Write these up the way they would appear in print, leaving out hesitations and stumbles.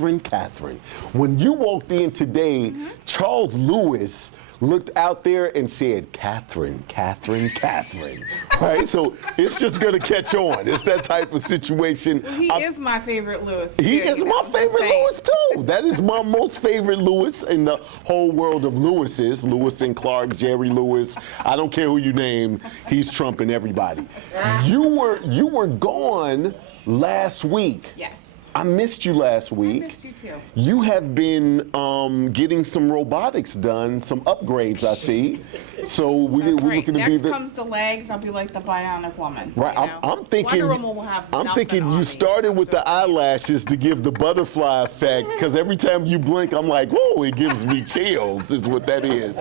Catherine. When you walked in today, Charles Lewis looked out there and said, Catherine, right? So it's just gonna catch on. It's that type of situation. He is my favorite Lewis. He is my favorite Lewis too. That is my most favorite Lewis in the whole world of Lewises. Lewis and Clark, Jerry Lewis. I don't care who you name, he's trumping everybody. You were gone last week. Yes. I missed you last week. I missed you too. You have been getting some robotics done, some upgrades, I see. So we're looking to be Next comes the legs. I'll be like the Bionic Woman. Right. You know? I'm thinking. Wonder Woman will have I'm nothing thinking on you me. started with the eyelashes to give the butterfly effect, because every time you blink, I'm like, whoa, it gives me chills. Is what that is.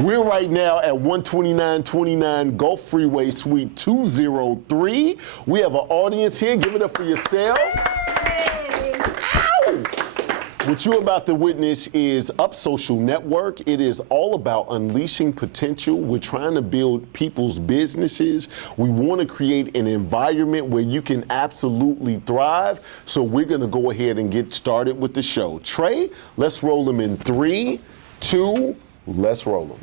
We're right now at 12929 Gulf Freeway, Suite 203. We have an audience here. Give it up for yourselves. What you're about to witness is Up Social Network. It is all about unleashing potential. We're trying to build people's businesses. We want to create an environment where you can absolutely thrive. So we're going to go ahead and get started with the show. Trey, let's roll them in 3, 2, let's roll them.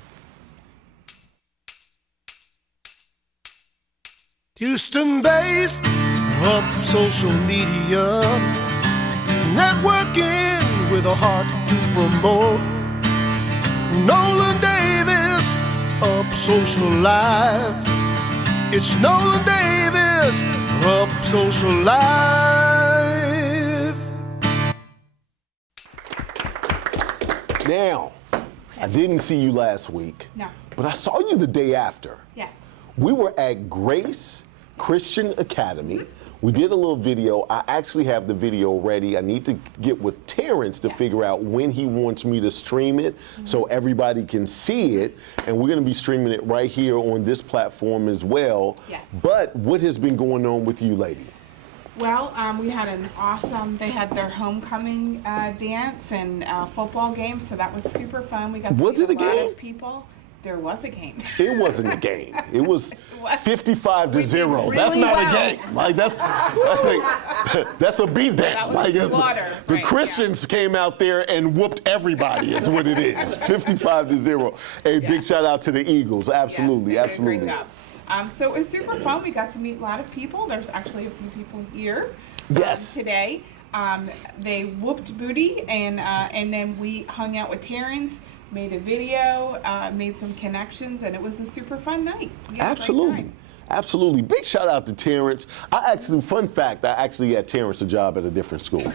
Houston-based Up Social Media, networking with a heart to promote. Nolan Davis, Up Social Live. It's Nolan Davis, Up Social Live. Now, I didn't see you last week. No. But I saw you the day after. Yes. We were at Grace Christian Academy. We did a little video. I actually have the video ready. I need to get with Terrence to figure out when he wants me to stream it so everybody can see it. And we're going to be streaming it right here on this platform as well. Yes. But what has been going on with you, lady? Well, we had they had their homecoming dance and football game, so that was super fun. We got to meet a lot of people. There was a game. It wasn't a game. It was 55 to 0. Really That's not well. a game. Like that's a beatdown. That was like a slaughter. The Right, Christians came out there and whooped everybody. Is what it is. 55 to 0. A big shout out to the Eagles. Absolutely, Yes, they did a absolutely. Great job. So it was super fun. We got to meet a lot of people. There's actually a few people here Yes. today. They whooped booty, and then we hung out with Terrence, made a video, made some connections, and it was a super fun night. We had a great Absolutely. time. Absolutely. Big shout out to Terrence. Fun fact, I actually had Terrence a job at a different school.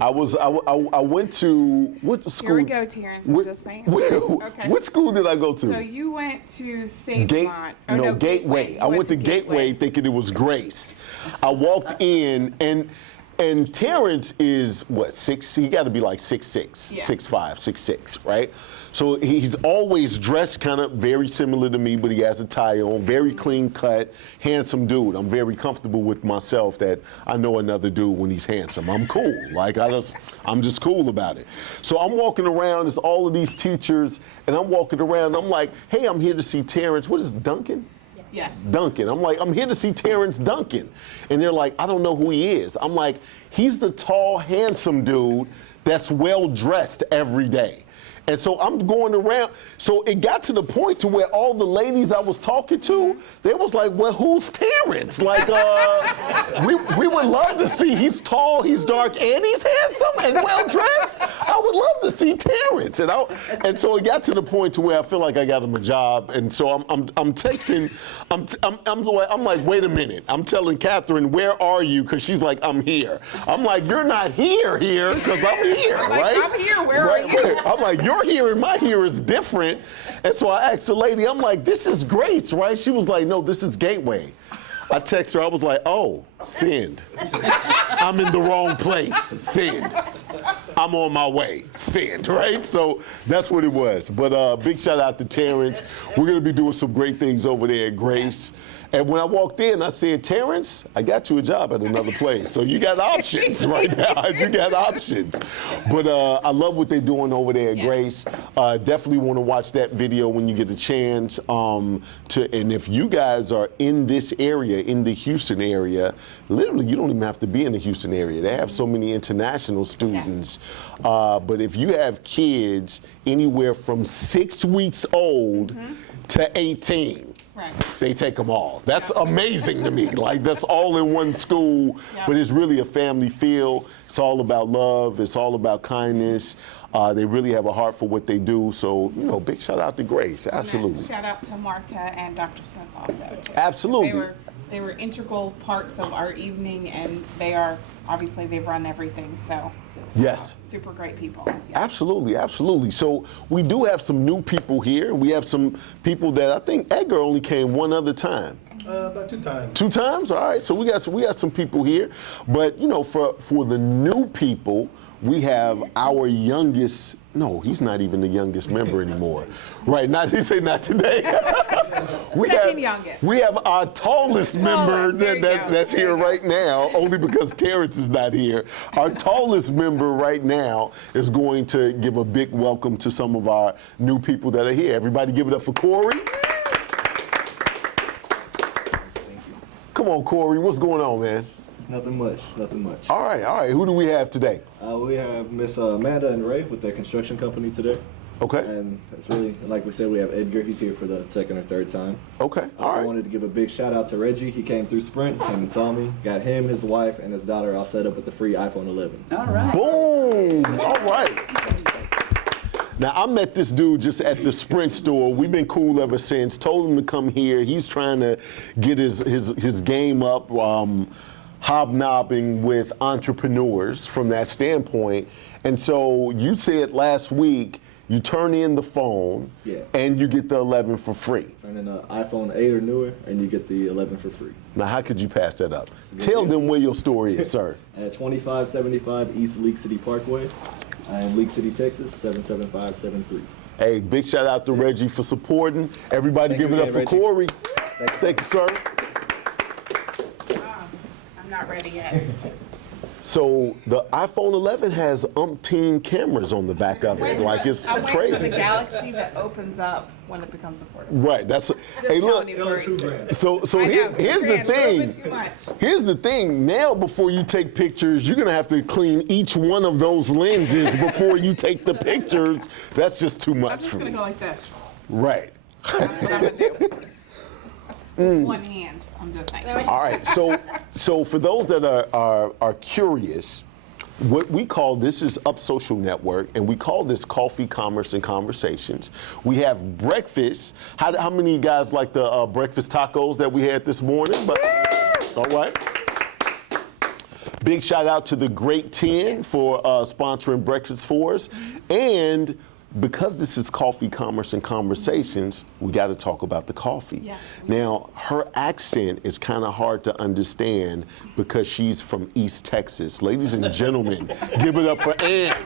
I went to, what school? Here we go, Terrence. I'm just saying. Okay. What school did I go to? So you went to Sagemont. Gateway. I went to Gateway thinking it was Grace. I walked in and Terrence is what, 6? He got to be like 6'6", 6'5", 6'6", right? So he's always dressed kind of very similar to me, but he has a tie on, very clean cut, handsome dude. I'm very comfortable with myself that I know another dude when he's handsome. I'm cool. Like I'm just cool about it. So I'm walking around, there's all of these teachers, and I'm walking around, I'm like, hey, I'm here to see Terrence. What is it, Duncan? Yes. Duncan. I'm like, I'm here to see Terrence Duncan. And they're like, I don't know who he is. I'm like, he's the tall, handsome dude that's well dressed every day. And so I'm going around. So it got to the point to where all the ladies I was talking to, they was like, well, who's Terrence? Like, we would love to see. He's tall, he's dark, and he's handsome and well dressed. I would love to see Terrence. And so it got to the point to where I feel like I got him a job. And so I'm texting. I'm like, wait a minute. I'm telling Catherine, where are you? Because she's like, I'm here. I'm like, you're not here, because I'm here, right? I'm here. Where are you? I'm like, you're here and my here is different. And so I asked the lady, I'm like, this is Grace, right? She was like, no, this is Gateway. I texted her, I was like, oh, send. I'm in the wrong place, send. I'm on my way, send, right? So that's what it was. But big shout out to Terrence. We're gonna be doing some great things over there at Grace. And when I walked in, I said, Terrence, I got you a job at another place. So you got options right now. You got options. But I love what they're doing over there at Grace. Definitely want to watch that video when you get a chance. And if you guys are in this area, in the Houston area, literally you don't even have to be in the Houston area. They have so many international students. But if you have kids anywhere from 6 weeks old to 18, they take them all. That's amazing to me. Like, that's all in one school, but it's really a family feel. It's all about love. It's all about kindness. They really have a heart for what they do. So, you know, big shout out to Grace. Absolutely. Shout out to Marta and Dr. Smith also. Absolutely. They were integral parts of our evening, and they are, obviously, they've run everything. So, yes. Super great people. Absolutely, absolutely. So we do have some new people here. We have some people that I think Edgar only came one other time. About 2 times. 2 times? All right. So we got some people here. But, you know, for the new people, we have our youngest. No, he's not even the youngest member anymore. Right? He say not today. Second youngest. We have our tallest member that's here right now, only because Terrence is not here. Our tallest member right now is going to give a big welcome to some of our new people that are here. Everybody give it up for Corey. Come on, Corey, what's going on, man? Nothing much, nothing much. All right. Who do we have today? We have Miss Amanda and Ray with their construction company today. Okay. And it's really, like we said, we have Edgar. He's here for the 2nd or 3rd time. Okay. I also wanted to give a big shout out to Reggie. He came through Sprint, came and saw me, got him, his wife, and his daughter all set up with the free iPhone 11s. All right. Boom. All right. Now, I met this dude just at the Sprint store. We've been cool ever since. Told him to come here. He's trying to get his game up, hobnobbing with entrepreneurs from that standpoint. And so you said last week, you turn in the phone, and you get the 11 for free. Turn in an iPhone 8 or newer, and you get the 11 for free. Now, how could you pass that up? Tell them where your store is, sir. At 2575 East League City Parkway in League City, Texas, 77573. Hey, big shout out to Reggie for supporting. Everybody give it up for Corey. Thank you, sir. I'm not ready yet. So the iPhone 11 has umpteen cameras on the back of it. Like, it's I'm waiting crazy. for the Galaxy that opens up when it becomes affordable. Right. That's. Hey, look. So I know, here's the $2,000, a little bit thing. too much. Here's the thing. Now, before you take pictures, you're gonna have to clean each one of those lenses before you take the pictures. That's just too I'm much just for gonna me. go like this. Right. That's what I'm gonna do. With one hand. I'm just saying. All right. So for those that are curious, what we call this is Up Social Network, and we call this Coffee, Commerce, and Conversations. We have breakfast. How many guys like the breakfast tacos that we had this morning? But all right. Big shout out to the Great 10 for sponsoring breakfast for us. And because this is Coffee, Commerce, and Conversations, we got to talk about the coffee. Yes. Now, her accent is kind of hard to understand because she's from East Texas. Ladies and gentlemen, give it up for Ann.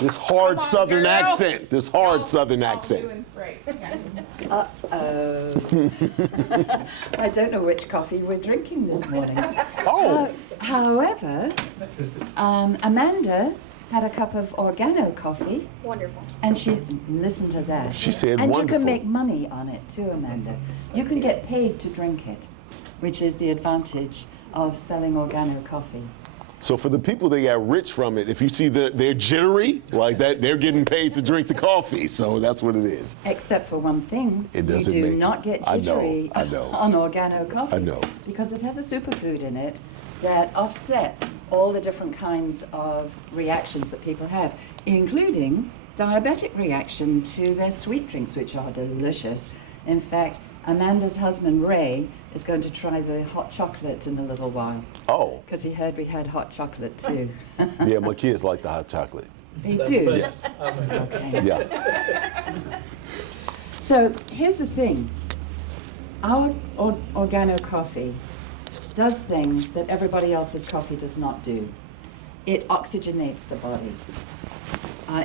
This hard Southern accent. This hard Southern accent. Doing great. Okay. I don't know which coffee we're drinking this morning. Oh, However, Amanda had a cup of organo coffee. Wonderful. And listen to that. She said and wonderful. you can make money on it too, Amanda. You can get paid to drink it, which is the advantage of selling organo coffee. so for the people that got rich from it, if you see they're jittery like that, they're getting paid to drink the coffee. So that's what it is. Except for one thing, It doesn't you do make- not get I know, jittery I know. on organo coffee. I know. Because it has a superfood in it that offsets all the different kinds of reactions that people have, including diabetic reaction to their sweet drinks, which are delicious. In fact, Amanda's husband, Ray, is going to try the hot chocolate in a little while, Oh, because he heard we had hot chocolate too. yeah, my kids like the hot chocolate. They do? Yes. Okay. Yeah. So here's the thing. Our organo coffee does things that everybody else's coffee does not do. It oxygenates the body.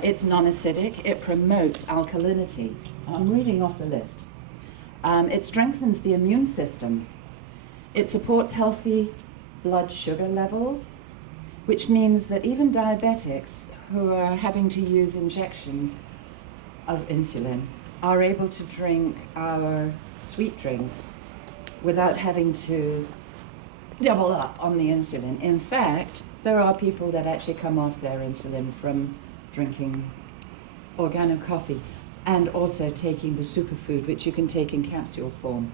It's non-acidic. It promotes alkalinity. I'm reading off the list. It strengthens the immune system. It supports healthy blood sugar levels, which means that even diabetics who are having to use injections of insulin are able to drink our sweet drinks without having to double up on the insulin. In fact, there are people that actually come off their insulin from drinking organic coffee and also taking the superfood, which you can take in capsule form.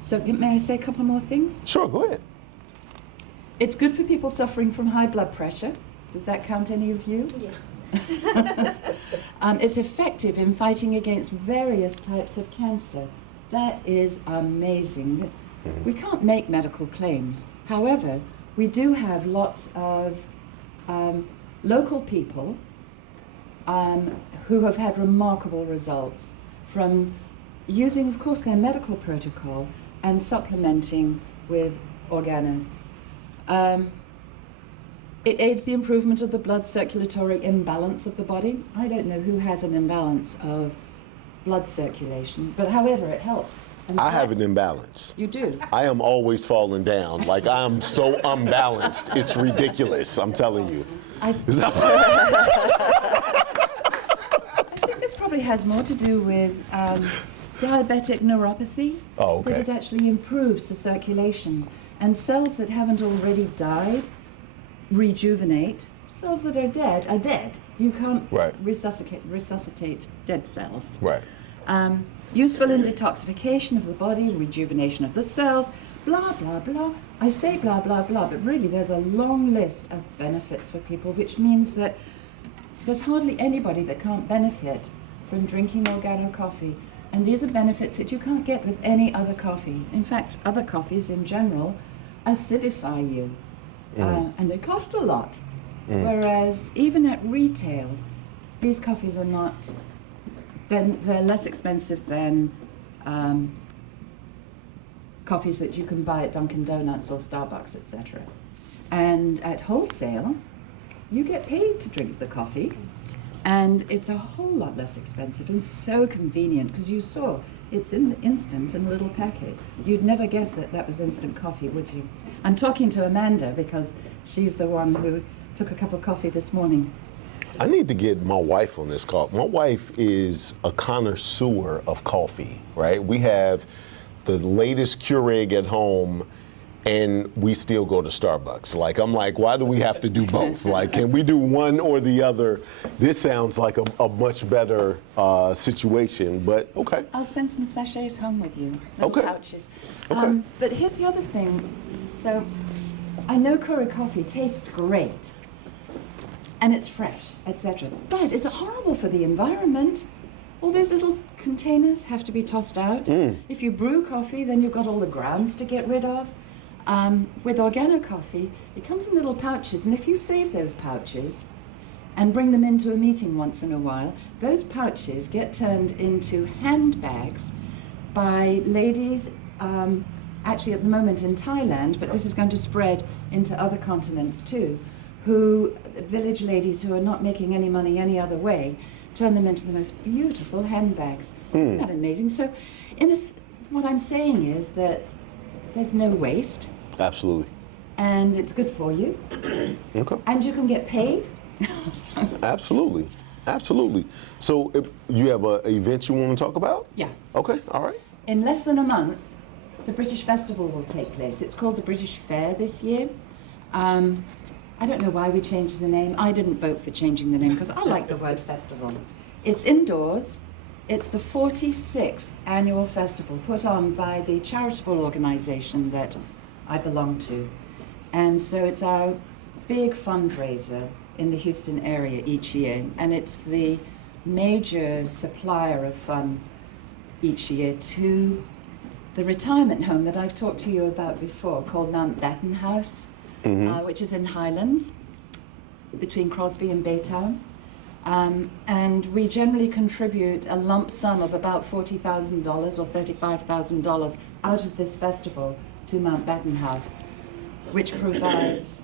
So may I say a couple more things? Sure, go ahead. It's good for people suffering from high blood pressure. Does that count any of you? Yeah. It's effective in fighting against various types of cancer. That is amazing. We can't make medical claims. However, we do have lots of local people who have had remarkable results from using, of course, their medical protocol and supplementing with organo. It aids the improvement of the blood circulatory imbalance of the body. I don't know who has an imbalance of blood circulation, but however, it helps. And I have perhaps an imbalance. You do? I am always falling down. Like, I am so unbalanced. It's ridiculous, I'm telling you. I think this probably has more to do with diabetic neuropathy. Oh, okay. That it actually improves the circulation. And cells that haven't already died rejuvenate. Cells that are dead. You can't Right. resuscitate dead cells. Right. Useful in detoxification of the body, rejuvenation of the cells, blah, blah, blah. I say blah, blah, blah, but really there's a long list of benefits for people, which means that there's hardly anybody that can't benefit from drinking organo coffee. And these are benefits that you can't get with any other coffee. In fact, other coffees in general acidify you, and they cost a lot. Whereas even at retail, these coffees are not, they're less expensive than coffees that you can buy at Dunkin' Donuts or Starbucks, etc. And at wholesale, you get paid to drink the coffee, and it's a whole lot less expensive and so convenient, because you saw it's in the instant in a little packet. You'd never guess that that was instant coffee, would you? I'm talking to Amanda because she's the one who took a cup of coffee this morning. I need to get my wife on this call. My wife is a connoisseur of coffee, right? We have the latest Keurig at home, and we still go to Starbucks. Like, I'm like, why do we have to do both? Like, can we do one or the other? This sounds like a much better situation, but okay. I'll send some sachets home with you, little Okay. pouches. Okay. But here's the other thing. So I know Keurig coffee tastes great, and it's fresh, etc. But is it horrible for the environment? All those little containers have to be tossed out. If you brew coffee, then you've got all the grounds to get rid of. With organo coffee, it comes in little pouches, and if you save those pouches and bring them into a meeting once in a while, those pouches get turned into handbags by ladies, actually at the moment in Thailand, but this is going to spread into other continents too, village ladies who are not making any money any other way, turn them into the most beautiful handbags. Isn't that amazing? So what I'm saying is that there's no waste, Absolutely. and it's good for you, Okay. and you can get paid. Absolutely. Absolutely. So, if you have an event you want to talk about? Yeah. Okay. All right. In less than a month, the British Festival will take place. It's called the British Fair this year. I don't know why we changed the name. I didn't vote for changing the name because I like the word festival. It's indoors. It's the 46th annual festival put on by the charitable organization that I belong to. And so it's our big fundraiser in the Houston area each year. And it's the major supplier of funds each year to the retirement home that I've talked to you about before, called Mountbatten House, which is in Highlands, between Crosby and Baytown. And we generally contribute a lump sum of about $40,000 or $35,000 out of this festival to Mountbatten House, which provides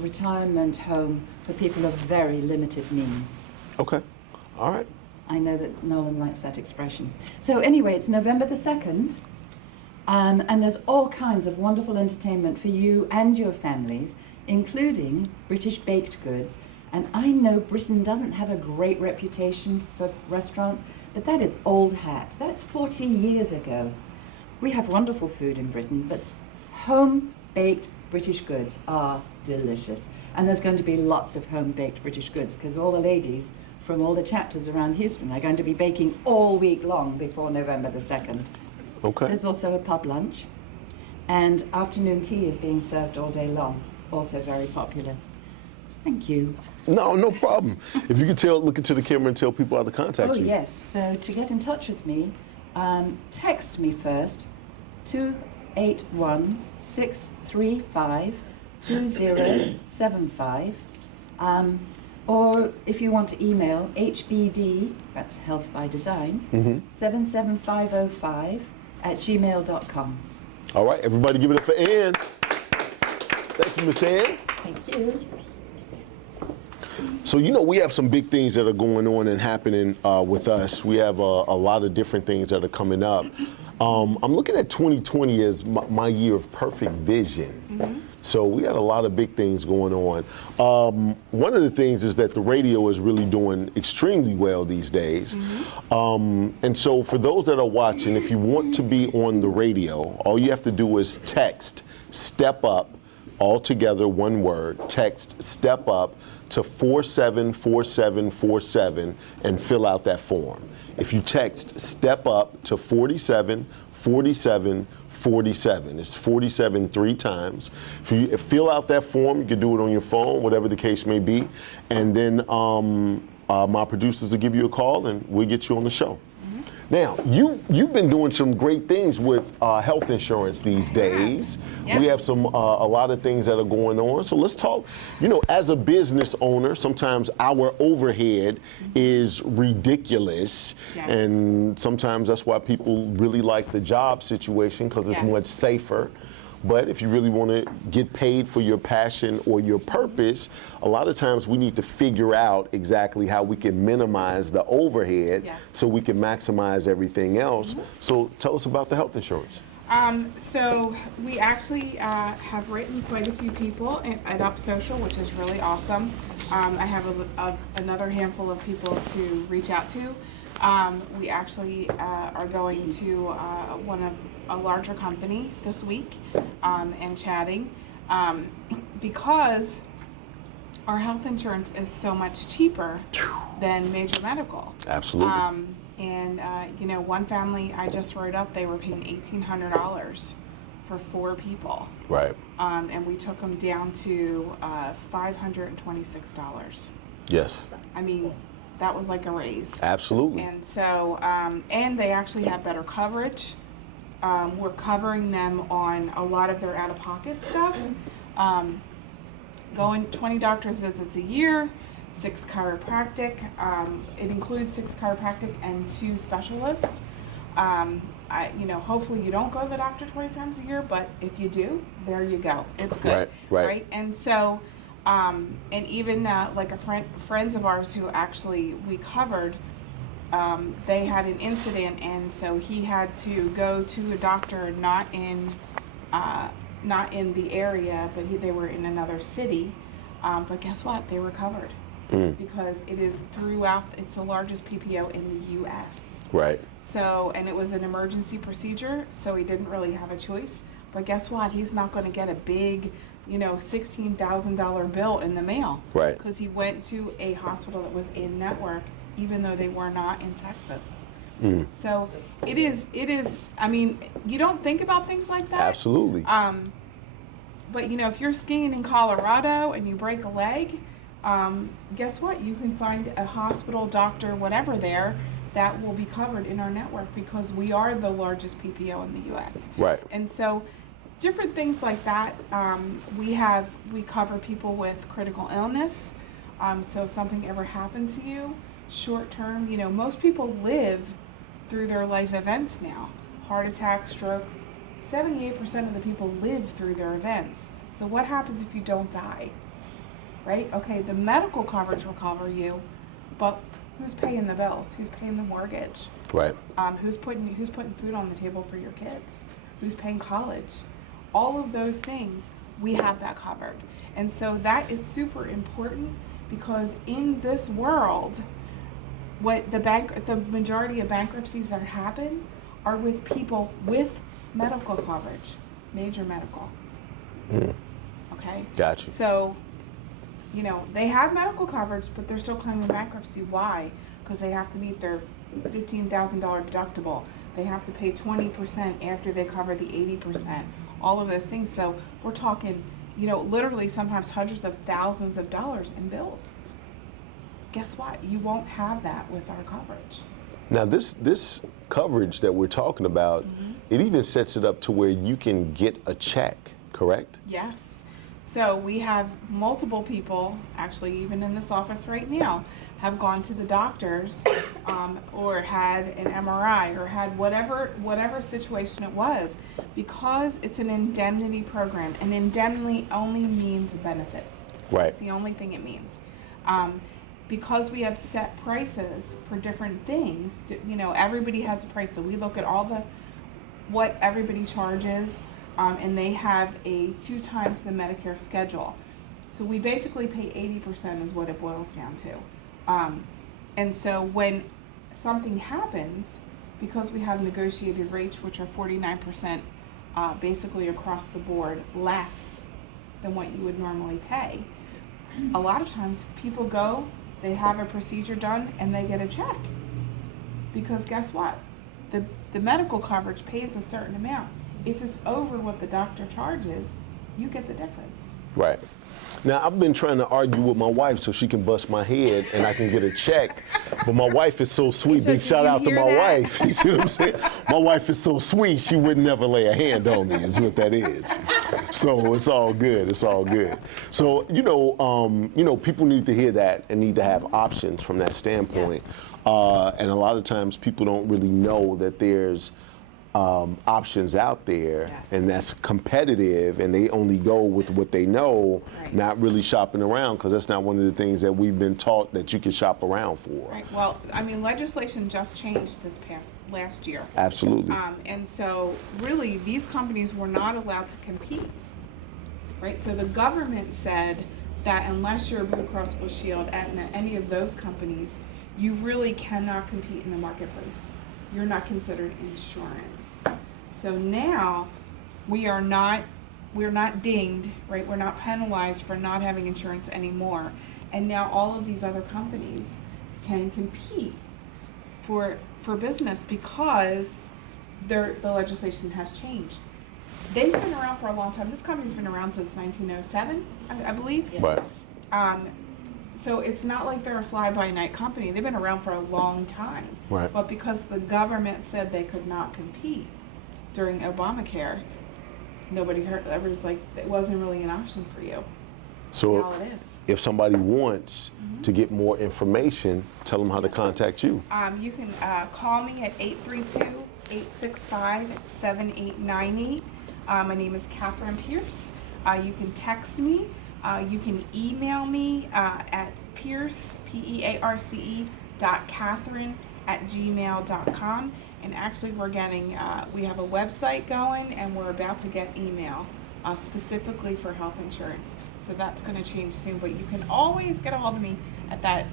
retirement home for people of very limited means. Okay. All right. I know that Nolan likes that expression. So anyway, it's November the 2nd, and there's all kinds of wonderful entertainment for you and your families, including British baked goods. And I know Britain doesn't have a great reputation for restaurants, but that is old hat. That's 40 years ago. We have wonderful food in Britain, but home-baked British goods are delicious. And there's going to be lots of home-baked British goods because all the ladies from all the chapters around Houston are going to be baking all week long before November the 2nd. Okay. There's also a pub lunch, and afternoon tea is being served all day long, also very popular. Thank you. No problem. If you could look into the camera and tell people how to contact you. Oh, yes. So to get in touch with me, text me first, 281-635-2075. Or if you want to email, HBD, that's Health by Design, 77505 @gmail.com. All right, everybody give it up for Ann. Thank you, Miss Ann. Thank you. So, we have some big things that are going on and happening with us. We have a lot of different things that are coming up. I'm looking at 2020 as my year of perfect vision. So we got a lot of big things going on. One of the things is that the radio is really doing extremely well these days. And so for those that are watching, if you want to be on the radio, all you have to do is text STEP UP, all together, one word, text STEP UP to 474747 and fill out that form. If you text STEP UP to 474747, it's 47 3 times. If you fill out that form, you can do it on your phone, whatever the case may be, and then my producers will give you a call and we'll get you on the show. Now, you've been doing some great things with health insurance these days. Yes. We have a lot of things that are going on. So let's talk, as a business owner, sometimes our overhead is ridiculous. Yes. And sometimes that's why people really like the job situation because it's Yes. much safer. But if you really want to get paid for your passion or your purpose, a lot of times we need to figure out exactly how we can minimize the overhead so we can maximize everything else. So tell us about the health insurance. So we actually have written quite a few people at Up Social, which is really awesome. I have another handful of people to reach out to. We actually are going to a larger company this week and chatting because our health insurance is so much cheaper than major medical. Absolutely. One family I just wrote up, they were paying $1,800 for 4 people. Right. And we took them down to $526. Yes. I mean, that was like a raise. Absolutely. And so, and they actually have better coverage. We're covering them on a lot of their out-of-pocket stuff. Going 20 doctor's visits a year, 6 chiropractic. It includes 6 chiropractic and 2 specialists. Hopefully you don't go to the doctor 20 times a year, but if you do, there you go. It's good. Right. And so, and even like friends of ours who actually we covered, they had an incident, and so he had to go to a doctor not in the area, but they were in another city. But guess what? They were covered because it is throughout. It's the largest PPO in the U.S. Right. So, and it was an emergency procedure, so he didn't really have a choice. But guess what? He's not going to get a big, $16,000 bill in the mail. Right. Because he went to a hospital that was in network, even though they were not in Texas. So it is, I mean, you don't think about things like that. Absolutely. But if you're skiing in Colorado and you break a leg, guess what? You can find a hospital, doctor, whatever there that will be covered in our network because we are the largest PPO in the U.S. Right. And so different things like that. We cover people with critical illness. So if something ever happened to you, short term, most people live through their life events now. Heart attack, stroke, 78% of the people live through their events. So what happens if you don't die? Right? Okay, the medical coverage will cover you, but who's paying the bills? Who's paying the mortgage? Right. Who's putting food on the table for your kids? Who's paying college? All of those things, we have that covered. And so that is super important, because in this world, what the majority of bankruptcies that happen are with people with medical coverage, major medical. Okay? Gotcha. So, you know, they have medical coverage, but they're still claiming bankruptcy. Why? Because they have to meet their $15,000 deductible. They have to pay 20% after they cover the 80%. All of those things. So we're talking, you know, literally sometimes hundreds of thousands of dollars in bills. Guess what? You won't have that with our coverage. Now, this coverage that we're talking about, it even sets it up to where you can get a check, correct? Yes. So we have multiple people, actually even in this office right now, have gone to the doctors or had an MRI or had whatever situation it was, because it's an indemnity program. An indemnity only means benefits. Right. That's the only thing it means. Because we have set prices for different things, you know, everybody has a price. So we look at what everybody charges, and they have a 2 times the Medicare schedule. So we basically pay 80% is what it boils down to. And so when something happens, because we have negotiated rates, which are 49% basically across the board less than what you would normally pay, a lot of times people go, they have a procedure done, and they get a check. Because guess what? The medical coverage pays a certain amount. If it's over what the doctor charges, you get the difference. Right. Now, I've been trying to argue with my wife so she can bust my head and I can get a check, but my wife is so sweet. So Big did shout you out to hear my that? wife. You see what I'm saying? My wife is so sweet, she would never lay a hand on me, is what that is. So it's all good. It's all good. So, you know, people need to hear that and need to have options from that standpoint. Yes. And a lot of times people don't really know that there's options out there, Yes. and that's competitive, and they only go with what they know, Right. not really shopping around, because that's not one of the things that we've been taught that you can shop around for. Right. Well, I mean, legislation just changed last year. Absolutely. And so really these companies were not allowed to compete, right? So the government said that unless you're Blue Cross Blue Shield, Aetna, any of those companies, you really cannot compete in the marketplace. You're not considered insurance. So now we're not dinged, right? We're not penalized for not having insurance anymore. And now all of these other companies can compete for business because the legislation has changed. They've been around for a long time. This company's been around since 1907, I believe. Yes. Right. So it's not like they're a fly-by-night company. They've been around for a long time. Right. But because the government said they could not compete during Obamacare, nobody heard. Everybody's like, it wasn't really an option for you. So Now it is. if somebody wants to get more information, tell them how to contact you. You can call me at 832-865-7898. My name is Catherine Pierce. You can text me. You can email me at Pierce, Pearce, .catherine@gmail.com. And actually we have a website going, and we're about to get email specifically for health insurance. So that's going to change soon, but you can always get a hold of me at that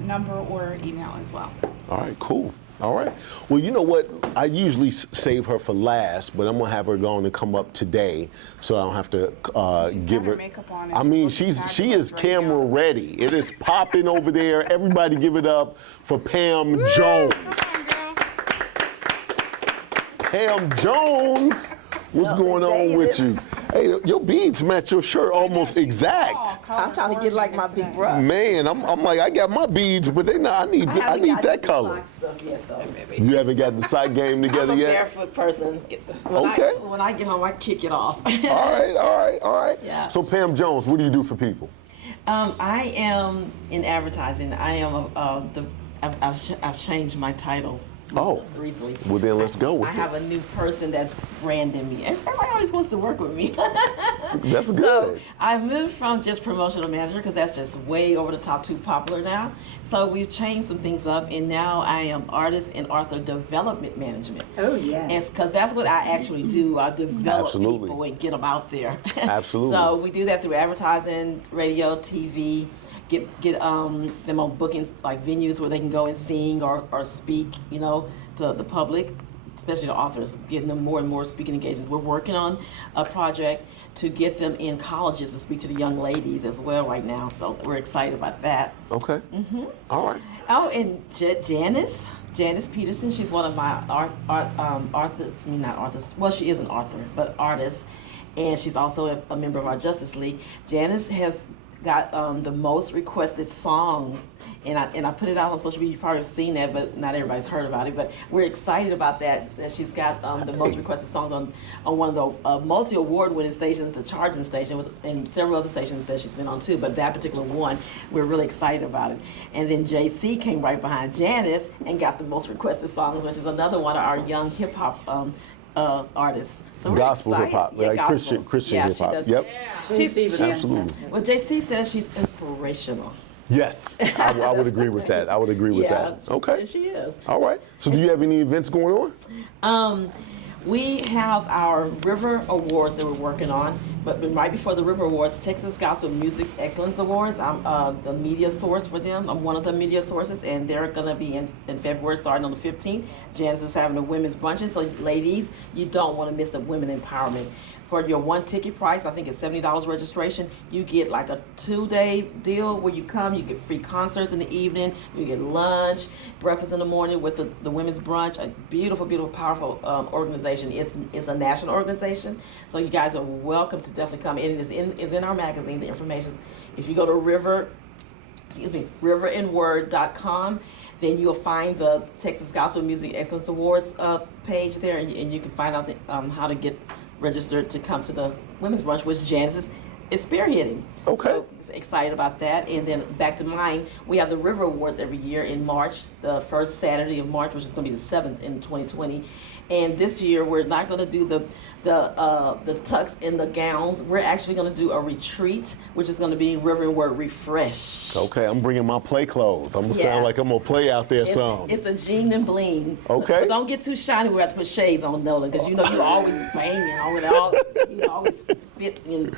number or email as well. All right, cool. All right. Well, you know what? I usually save her for last, but I'm gonna have her going to come up today, so I don't have to She's give got her her. makeup on and I she's mean, looking she fabulous is right camera now. ready. It is popping over there. Everybody, give it up for Pam Jones. Come on, girl. Pam Jones. What's going on with you? Hey, your beads match your shirt almost exact. I'm trying to get like my big brother. Man, I'm like, I got my beads, but they not. I need that color. Stuff yet, though. You haven't got the side game together I'm a yet? barefoot person. Okay. When I get home, I kick it off. All right. Yeah. So Pam Jones, what do you do for people? I am in advertising. I am I've changed my title. Oh. recently. Well, then let's go with I it. have a new person that's branding me. Everybody always wants to work with me. That's good. So I moved from just promotional manager because that's just way over the top, too popular now. So we've changed some things up, and now I am artist and author development management. Oh, yeah. And because that's what I actually do. I develop Absolutely. people and get them out there. Absolutely. So we do that through advertising, radio, TV. Get them on bookings like venues where they can go and sing or speak, you know, to the public, especially the authors, getting them more and more speaking engagements. We're working on a project to get them in colleges to speak to the young ladies as well right now. So we're excited about that. Okay. All right. Oh, and Janice Peterson, she's one of my she is an author, but artist, and she's also a member of our Justice League. Janice has got the most requested songs, and I put it out on social media. You probably have seen that, but not everybody's heard about it. But we're excited about that she's got the most requested songs on one of the multi-award winning stations, the Charging Station, and several other stations that she's been on too. But that particular one, we're really excited about it. And then JC came right behind Janice and got the most requested songs, which is another one of our young hip hop artists. So we're Gospel excited. hip hop, Yeah, like gospel. Christian Yeah, hip she hop. does. Yep. JC was Absolutely. fantastic. Well, JC says she's inspirational. Yes, I would agree with that. I would agree with Yeah, that. Okay. and she is. All right. So do you have any events going on? We have our River Awards that we're working on, but right before the River Awards, Texas Gospel Music Excellence Awards, I'm the media source for them. I'm one of the media sources, and they're going to be in February starting on the 15th. Janice is having a women's brunch, so ladies, you don't want to miss the women empowerment. For your one ticket price, I think it's $70 registration, you get like a 2-day deal where you come, you get free concerts in the evening, you get lunch, breakfast in the morning with the women's brunch, a beautiful, beautiful, powerful organization. It's a national organization, so you guys are welcome to definitely come. It is in our magazine, the information. If you go to riverandword.com, then you'll find the Texas Gospel Music Excellence Awards page there, and you can find out how to get registered to come to the women's brunch, which Janice is spearheading. Okay. So excited about that. And then back to mine, we have the River Awards every year in March, the first Saturday of March, which is going to be the 7th in 2020. And this year we're not going to do the tux and the gowns. We're actually going to do a retreat, which is going to be River and Word Refresh. Okay, I'm bringing my play clothes. I'm gonna sound Yeah. like I'm gonna play out there some. It's a jean and bling. Okay. But don't get too shiny. We have to put shades on Nolan because you know you're always banging on it. He's always fit in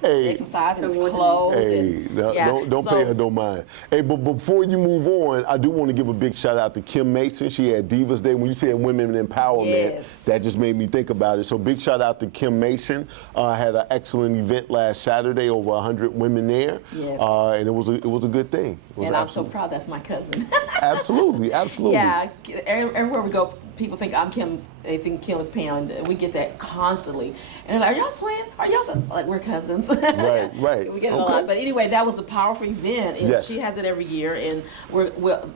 Hey, exercise and his Coordinated. clothes. hey, and, no, yeah. don't So- pay her no mind. Hey, but before you move on, I do want to give a big shout out to Kim Mason. She had Divas Day. When you said women empowerment, Yes. that just made me think about it. So big shout out to Kim Mason. Had an excellent event last Saturday, over 100 women there. Yes. And it was a good thing. It was And I'm so absolutely- proud that's my cousin. Absolutely, absolutely. Yeah, everywhere we go, people think I'm Kim. They think Kim is Pam. And we get that constantly. And they're like, "Are y'all twins? Are y'all like we're cousins?" Right, right. We get it a Okay. lot. But anyway, that was a powerful event, and Yes. she has it every year. And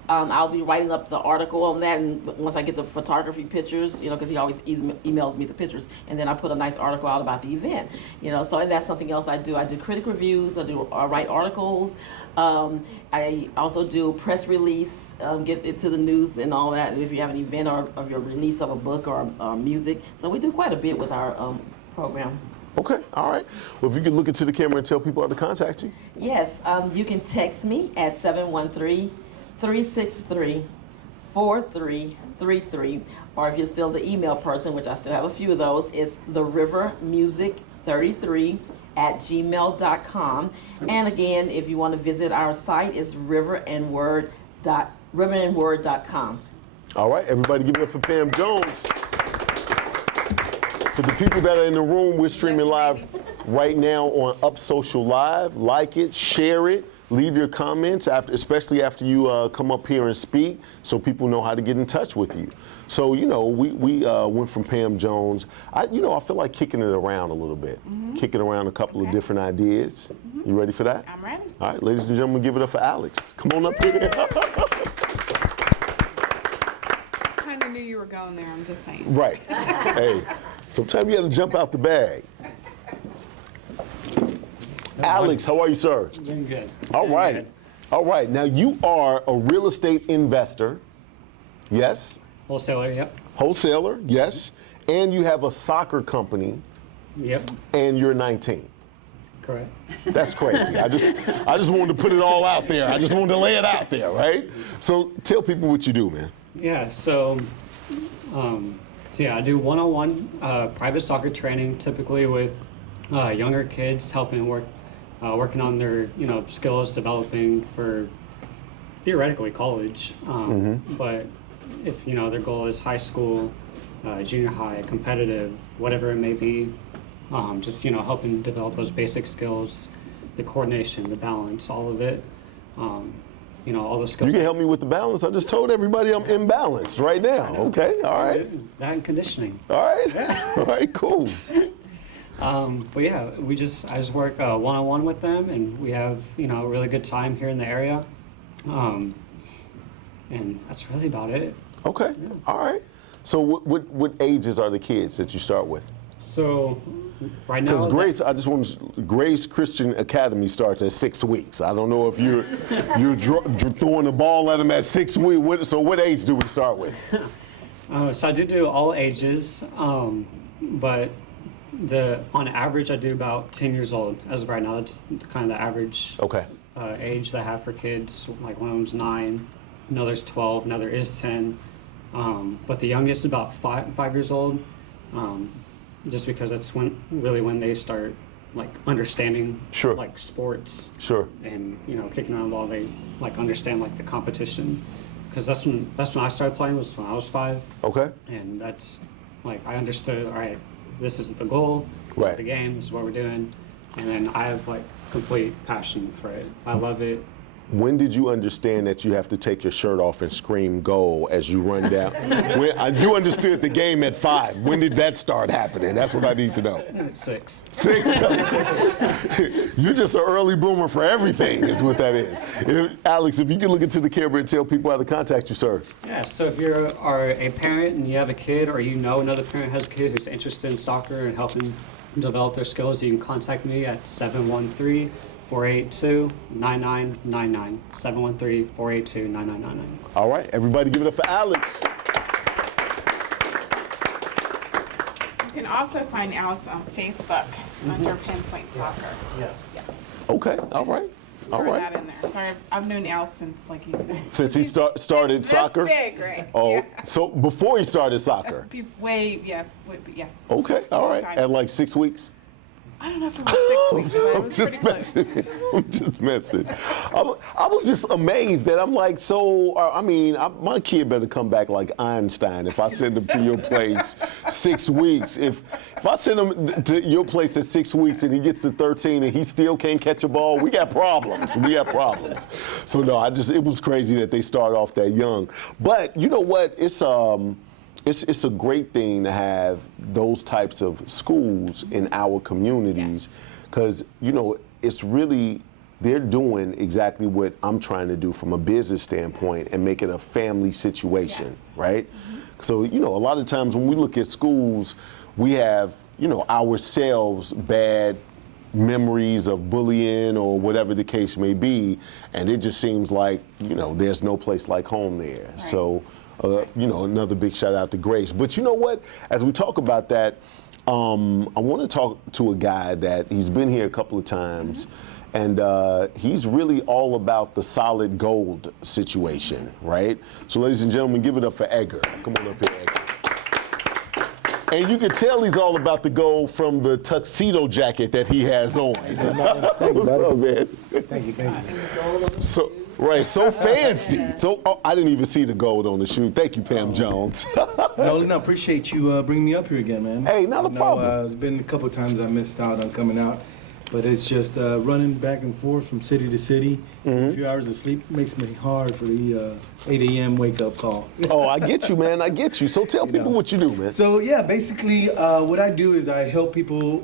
I'll be writing up the article on that. And once I get the photography pictures, because he always emails me the pictures, and then I put a nice article out about the event. So and that's something else I do. I do critic reviews. I write articles. I also do press release, get it to the news and all that. If you have an event or of your release of a book or music, so we do quite a bit with our program. Okay, all right. Well, if you could look into the camera and tell people how to contact you. Yes, you can text me at 713-363-4333, or if you're still the email person, which I still have a few of those, it's therivermusic33@gmail.com. And again, if you want to visit our site, it's riverandword.com. All right, everybody give it up for Pam Jones. For the people that are in the room, we're streaming live right now on Up Social Live. Like it, share it, leave your comments, especially after you come up here and speak, so people know how to get in touch with you. So, we went from Pam Jones. I feel like kicking it around a little bit, kicking around a couple of different ideas. You ready for that? I'm ready. All right, ladies and gentlemen, give it up for Alex. Come on up here. Kind of knew you were going there. I'm just saying. Right. Hey, sometimes you got to jump out the bag. Alex, how are you, sir? Doing good. All Doing right. good. All right. Now, you are a real estate investor. Yes? Wholesaler, yep. Wholesaler, yes. And you have a soccer company, Yep, and you're 19. correct. That's crazy. I just wanted to put it all out there. I just wanted to lay it out there, right? So tell people what you do, man. Yeah, so I do one-on-one private soccer training, typically with younger kids, helping working on their skills, developing for theoretically college. But if their goal is high school, junior high, competitive, whatever it may be, just helping develop those basic skills, the coordination, the balance, all of it. All those skills. You can help me with the balance. I just told everybody I'm imbalanced right now. Okay, all right. That and conditioning. All right. All right, cool. But yeah, I just work one-on-one with them, and we have a really good time here in the area. And that's really about it. Okay, all right. So what ages are the kids that you start with? So right now, Because Grace Christian Academy starts at 6 weeks. I don't know if you're throwing the ball at them at 6 weeks. So what age do we start with? so I do all ages, but on average I do about 10 years old as of right now. That's kind of the average Okay. age that I have for kids. Like one of them's 9, another's 12, another is 10. But the youngest is about 5 years old. Just because that's when they start like understanding Sure. like sports Sure. and kicking around the ball. They like understand like the competition, because that's when I started playing, was when I was 5, Okay. and that's like I understood. All right, this is the goal. This Right. is the game. This is what we're doing, and then I have like complete passion for it. I love it. When did you understand that you have to take your shirt off and scream "goal" as you run down? You understood the game at 5. When did that start happening? That's what I need to know. 6. 6. You're just an early bloomer for everything, is what that is. Alex, if you can look into the camera and tell people how to contact you, sir. Yeah, so if you are a parent and you have a kid, or another parent has a kid who's interested in soccer and helping develop their skills, you can contact me at 713-482-9999. 713-482-9999. All right, everybody give it up for Alex. You can also find Alex on Facebook under Pinpoint Soccer. Yes. Yeah. Okay, all right. All Throw right. that in there. Sorry, I've known Alex since like he Since he started That's soccer? big, right? Oh, Yeah. so before he started soccer? Yeah. Okay, all right. Time. At like 6 weeks? I don't know if it was 6 weeks, but it I'm was just pretty close. messing. I'm just messing. I was just amazed that I'm like, my kid better come back like Einstein if I send him to your place 6 weeks. If I send him to your place at 6 weeks and he gets to 13 and he still can't catch a ball, we got problems. We have problems. So no, it was crazy that they start off that young. But you know what? It's a great thing to have those types of schools in our communities, because it's really, they're doing exactly what I'm trying to do from a business standpoint and make it a family situation, Yes. right? So a lot of times when we look at schools, we have ourselves bad memories of bullying or whatever the case may be, and it just seems like there's no place like home there. Right. So another big shout out to Grace. But you know what? As we talk about that, I want to talk to a guy that he's been here a couple of times, and he's really all about the solid gold situation, right? So ladies and gentlemen, give it up for Edgar. Come on up here, Edgar. And you can tell he's all about the gold from the tuxedo jacket that he has on. What's up, man? Thank you. So fancy. I didn't even see the gold on the shoe. Thank you, Pam Jones. No, appreciate you bringing me up here again, man. Hey, not a problem. It's been a couple of times I missed out on coming out, but it's just running back and forth from city to city. A few hours of sleep makes me hard for the 8 a.m. wake-up call. Oh, I get you, man. I get you. So tell people what you do, man. So yeah, basically what I do is I help people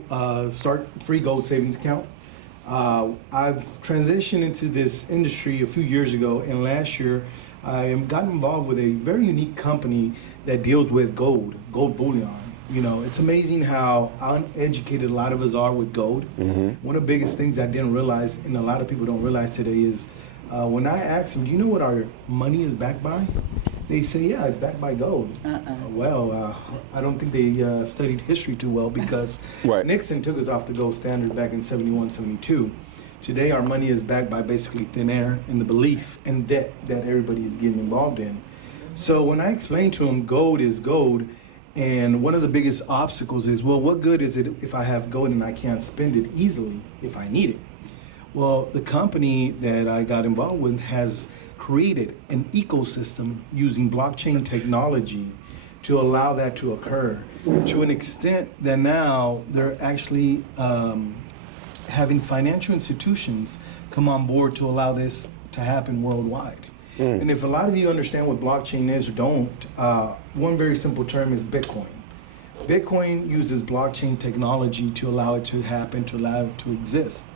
start free gold savings account. I've transitioned into this industry a few years ago, and last year I got involved with a very unique company that deals with gold bullion. It's amazing how uneducated a lot of us are with gold. One of the biggest things I didn't realize, and a lot of people don't realize today, is when I asked them, do you know what our money is backed by? They say, yeah, it's backed by gold. Well, I don't think they studied history too well because Right. Nixon took us off the gold standard back in 71, 72. Today, our money is backed by basically thin air and the belief and debt that everybody is getting involved in. So when I explain to them gold is gold, and one of the biggest obstacles is, well, what good is it if I have gold and I can't spend it easily if I need it? Well, the company that I got involved with has created an ecosystem using blockchain technology to allow that to occur to an extent that now they're actually having financial institutions come on board to allow this to happen worldwide. And if a lot of you understand what blockchain is or don't, one very simple term is Bitcoin. Bitcoin uses blockchain technology to allow it to happen, to allow it to exist.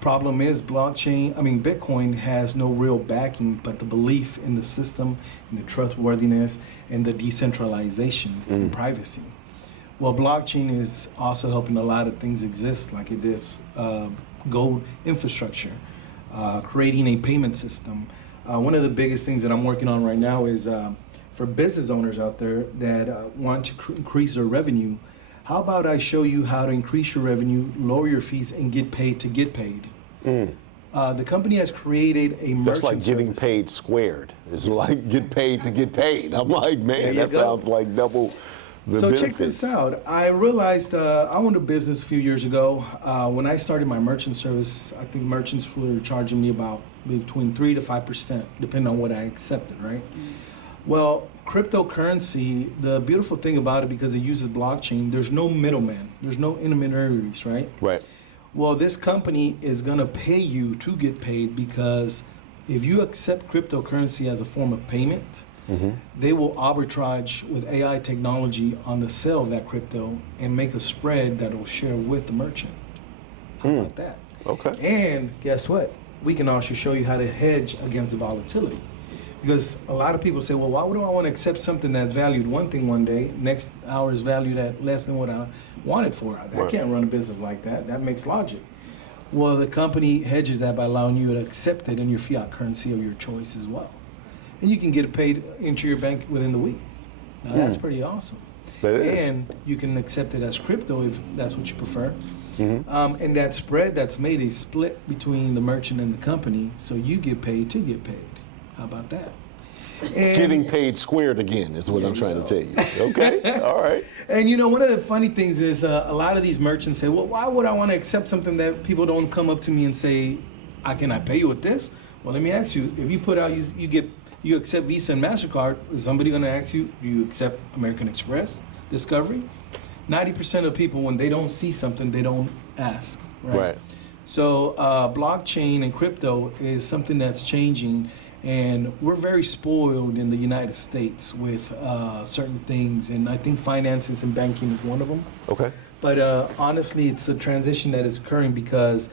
Problem is Bitcoin has no real backing but the belief in the system, and the trustworthiness, and the decentralization and privacy. Well, blockchain is also helping a lot of things exist, like it is gold infrastructure, creating a payment system. One of the biggest things that I'm working on right now is for business owners out there that want to increase their revenue. How about I show you how to increase your revenue, lower your fees, and get paid to get paid? The company has created a merchant That's like getting service. paid squared. It's like get paid to get paid. I'm like, man, you that go. sounds like double the So benefits. check this out. I realized I owned a business a few years ago. When I started my merchant service, I think merchants were charging me about between 3 to 5%, depending on what I accepted, right? Well, cryptocurrency, the beautiful thing about it, because it uses blockchain, there's no middleman, there's no intermediaries, right? Right. Well, this company is gonna pay you to get paid because if you accept cryptocurrency as a form of payment, they will arbitrage with AI technology on the sale of that crypto and make a spread that will share with the merchant. How about that? Okay. And guess what? We can also show you how to hedge against the volatility. Because a lot of people say, well, why would I want to accept something that's valued one thing one day, next hour is valued at less than what I want it for? I Right. can't run a business like that. That makes logic. Well, the company hedges that by allowing you to accept it in your fiat currency of your choice as well. And you can get it paid into your bank within the week. Now, that's pretty awesome. That is. And you can accept it as crypto if that's what you prefer. And that spread that's made is split between the merchant and the company, so you get paid to get paid. How about that? And, Getting paid squared again is what I'm trying to tell you. Okay. All right. and you know, one of the funny things is a lot of these merchants say, well, why would I want to accept something that people don't come up to me and say, can I pay you with this? Well, let me ask you, if you put out, you accept Visa and MasterCard, is somebody going to ask you, do you accept American Express, Discovery? 90% of people, when they don't see something, they don't ask, right? Right. So blockchain and crypto is something that's changing, and we're very spoiled in the United States with certain things, and I think finances and banking is one of them. Okay. But honestly, it's a transition that is occurring because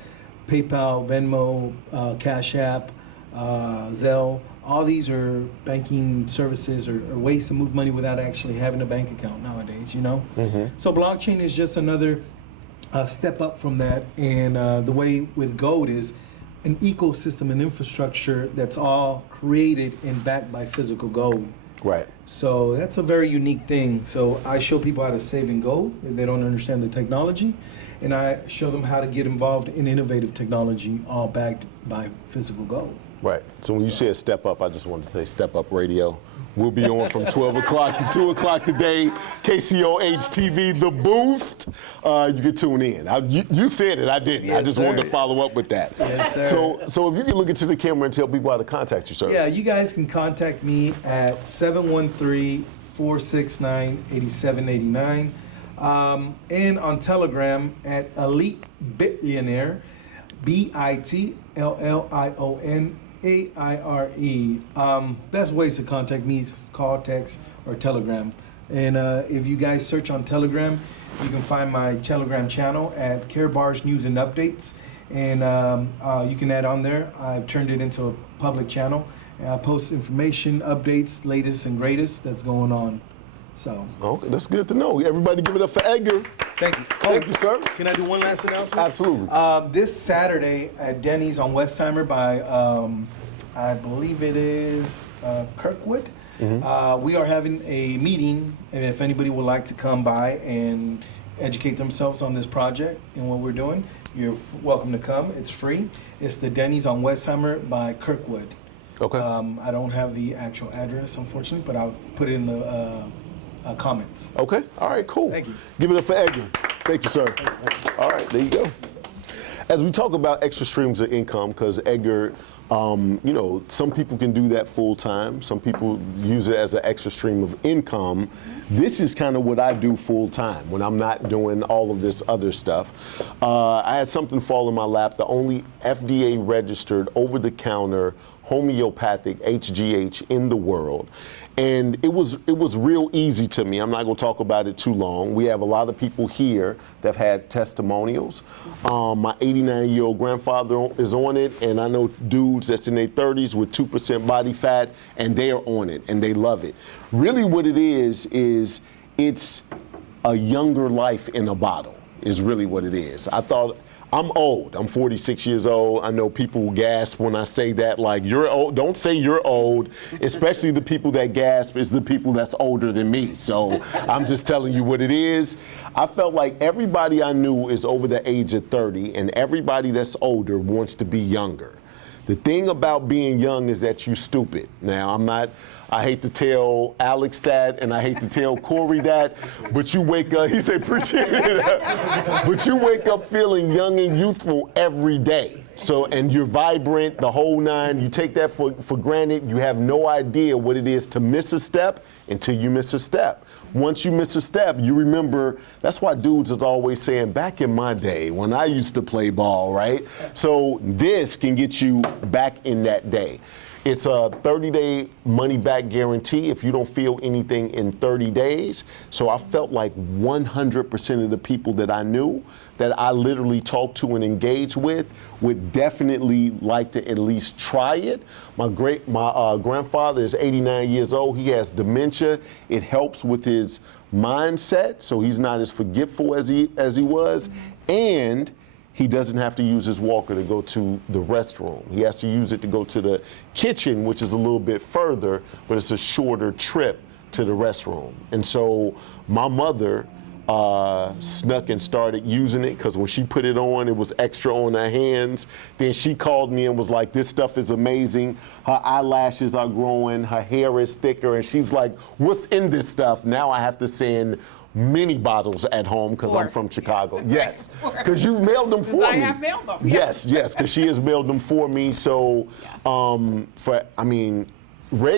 PayPal, Venmo, Cash App, Zelle, all these are banking services or ways to move money without actually having a bank account nowadays, you know? So blockchain is just another step up from that. And the way with gold is an ecosystem and infrastructure that's all created and backed by physical gold. Right. So that's a very unique thing. So I show people how to save in gold if they don't understand the technology, and I show them how to get involved in innovative technology, all backed by physical gold. Right. So when you said step up, I just wanted to say Step Up Radio. We'll be on from 12 o'clock to 2 o'clock today. KCOH TV, The Boost. You can tune in. You said it, I didn't. I Yes, just wanted to sir. follow up with that. Yes, sir. So if you can look into the camera and tell people how to contact you, sir. Yeah, you guys can contact me at 713-469-8789. And on Telegram at Elite Billionaire, BITLLIONAIRE. Best ways to contact me is call, text, or Telegram. And if you guys search on Telegram, you can find my Telegram channel at Care Bars News and Updates. And you can add on there. I've turned it into a public channel. And I post information, updates, latest and greatest that's going on. So, Okay, that's good to know. Everybody give it up for Edgar. thank you. Thank you, sir. Can I do one last announcement? Absolutely. This Saturday at Denny's on Westheimer by, I believe it is Kirkwood. We are having a meeting, and if anybody would like to come by and educate themselves on this project and what we're doing, you're welcome to come. It's free. It's the Denny's on Westheimer by Kirkwood. Okay. I don't have the actual address, unfortunately, but I'll put it in the comments. Okay. All right, cool. Thank you. Give it up for Edgar. Thank you, sir. All right, there you go. As we talk about extra streams of income, because Edgar, you know, some people can do that full time. Some people use it as an extra stream of income. This is kind of what I do full time when I'm not doing all of this other stuff. I had something fall in my lap, the only FDA registered over-the-counter homeopathic HGH in the world. And it was real easy to me. I'm not gonna talk about it too long. We have a lot of people here that have had testimonials. My 89-year-old grandfather is on it, and I know dudes that's in their 30s with 2% body fat, and they are on it, and they love it. Really what it is it's a younger life in a bottle, is really what it is. I'm old. I'm 46 years old. I know people gasp when I say that, like, you're old. Don't say you're old, especially the people that gasp is the people that's older than me. So I'm just telling you what it is. I felt like everybody I knew is over the age of 30, and everybody that's older wants to be younger. The thing about being young is that you're stupid. Now, I hate to tell Alex that, and I hate to tell Corey that, but you wake up, he said, appreciate it, but you wake up feeling young and youthful every day. So, and you're vibrant, the whole nine. You take that for granted. You have no idea what it is to miss a step until you miss a step. Once you miss a step, you remember, that's why dudes is always saying, back in my day when I used to play ball, right? So this can get you back in that day. It's a 30-day money-back guarantee if you don't feel anything in 30 days. So I felt like 100% of the people that I knew, that I literally talked to and engaged with, would definitely like to at least try it. My grandfather is 89 years old. He has dementia. It helps with his mindset, so he's not as forgetful as he was, and he doesn't have to use his walker to go to the restroom. He has to use it to go to the kitchen, which is a little bit further, but it's a shorter trip to the restroom. And so my mother snuck and started using it, because when she put it on, it was extra on her hands. Then she called me and was like, this stuff is amazing. Her eyelashes are growing, her hair is thicker, and she's like, what's in this stuff? Now I have to send many bottles at home because I'm from Chicago. Yes, because you've mailed them for me. I have mailed them. Yes, because she has mailed them for me. So, Reggie.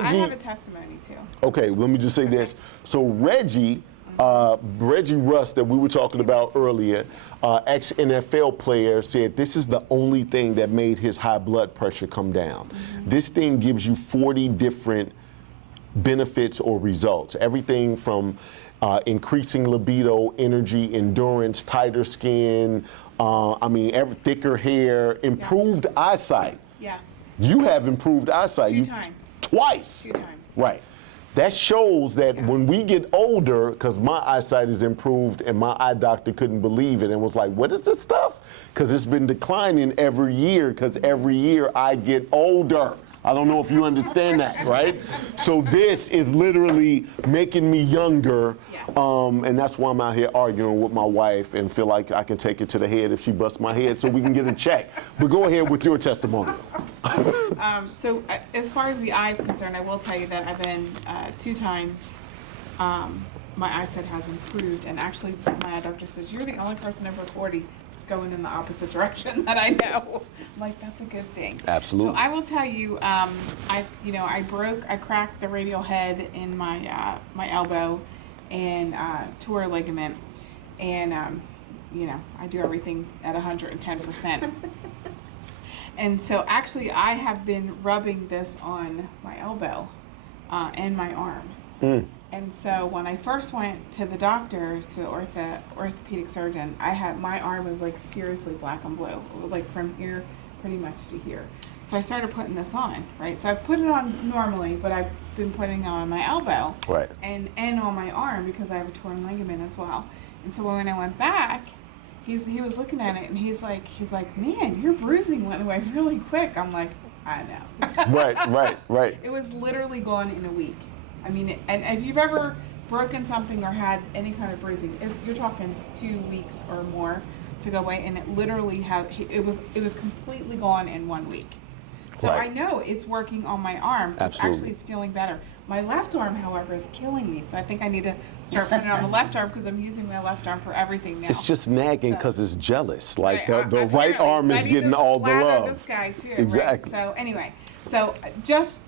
I have a testimony too. Okay, let me just say this. So Reggie Russ that we were talking about earlier, ex-NFL player, said this is the only thing that made his high blood pressure come down. This thing gives you 40 different benefits or results. Everything from increasing libido, energy, endurance, tighter skin, thicker hair, improved eyesight. Yes. You have improved eyesight. Two times. Twice. 2 times. Right. Yes. That shows that when we get older, because my eyesight is improved and my eye doctor couldn't believe it and was like, what is this stuff? Because it's been declining every year, because every year I get older. I don't know if you understand that, right? So this is literally making me younger, Yes. And that's why I'm out here arguing with my wife and feel like I can take it to the head if she busts my head so we can get a check. But go ahead with your testimonial. So as far as the eye is concerned, I will tell you that I've been 2 times. My eyesight has improved, and actually my eye doctor says, you're the only person over 40 that's going in the opposite direction that I know. I'm like, that's a good thing. Absolutely. So I will tell you, I cracked the radial head in my my elbow and tore a ligament, and I do everything at 110%. And so actually I have been rubbing this on my elbow and my arm. And so when I first went to the doctor, to the orthopedic surgeon, my arm was like seriously black and blue, like from here pretty much to here. So I started putting this on, right? So I put it on normally, but I've been putting it on my elbow, Right. and on my arm because I have a torn ligament as well. And so when I went back, he was looking at it and he's like, man, your bruising went away really quick. I'm like, I know. Right. It was literally gone in a week. I mean, and if you've ever broken something or had any kind of bruising, you're talking 2 weeks or more to go away, and it literally it was completely gone in 1 week. So Right. I know it's working on my arm. Absolutely. Actually, it's feeling better. My left arm, however, is killing me. So I think I need to start putting it on the left arm because I'm using my left arm for everything now. It's just nagging So- because it's jealous. Like Right, the right apparently. arm So I is need getting to all the slather love. This guy too. Exactly. Right? So anyway, so just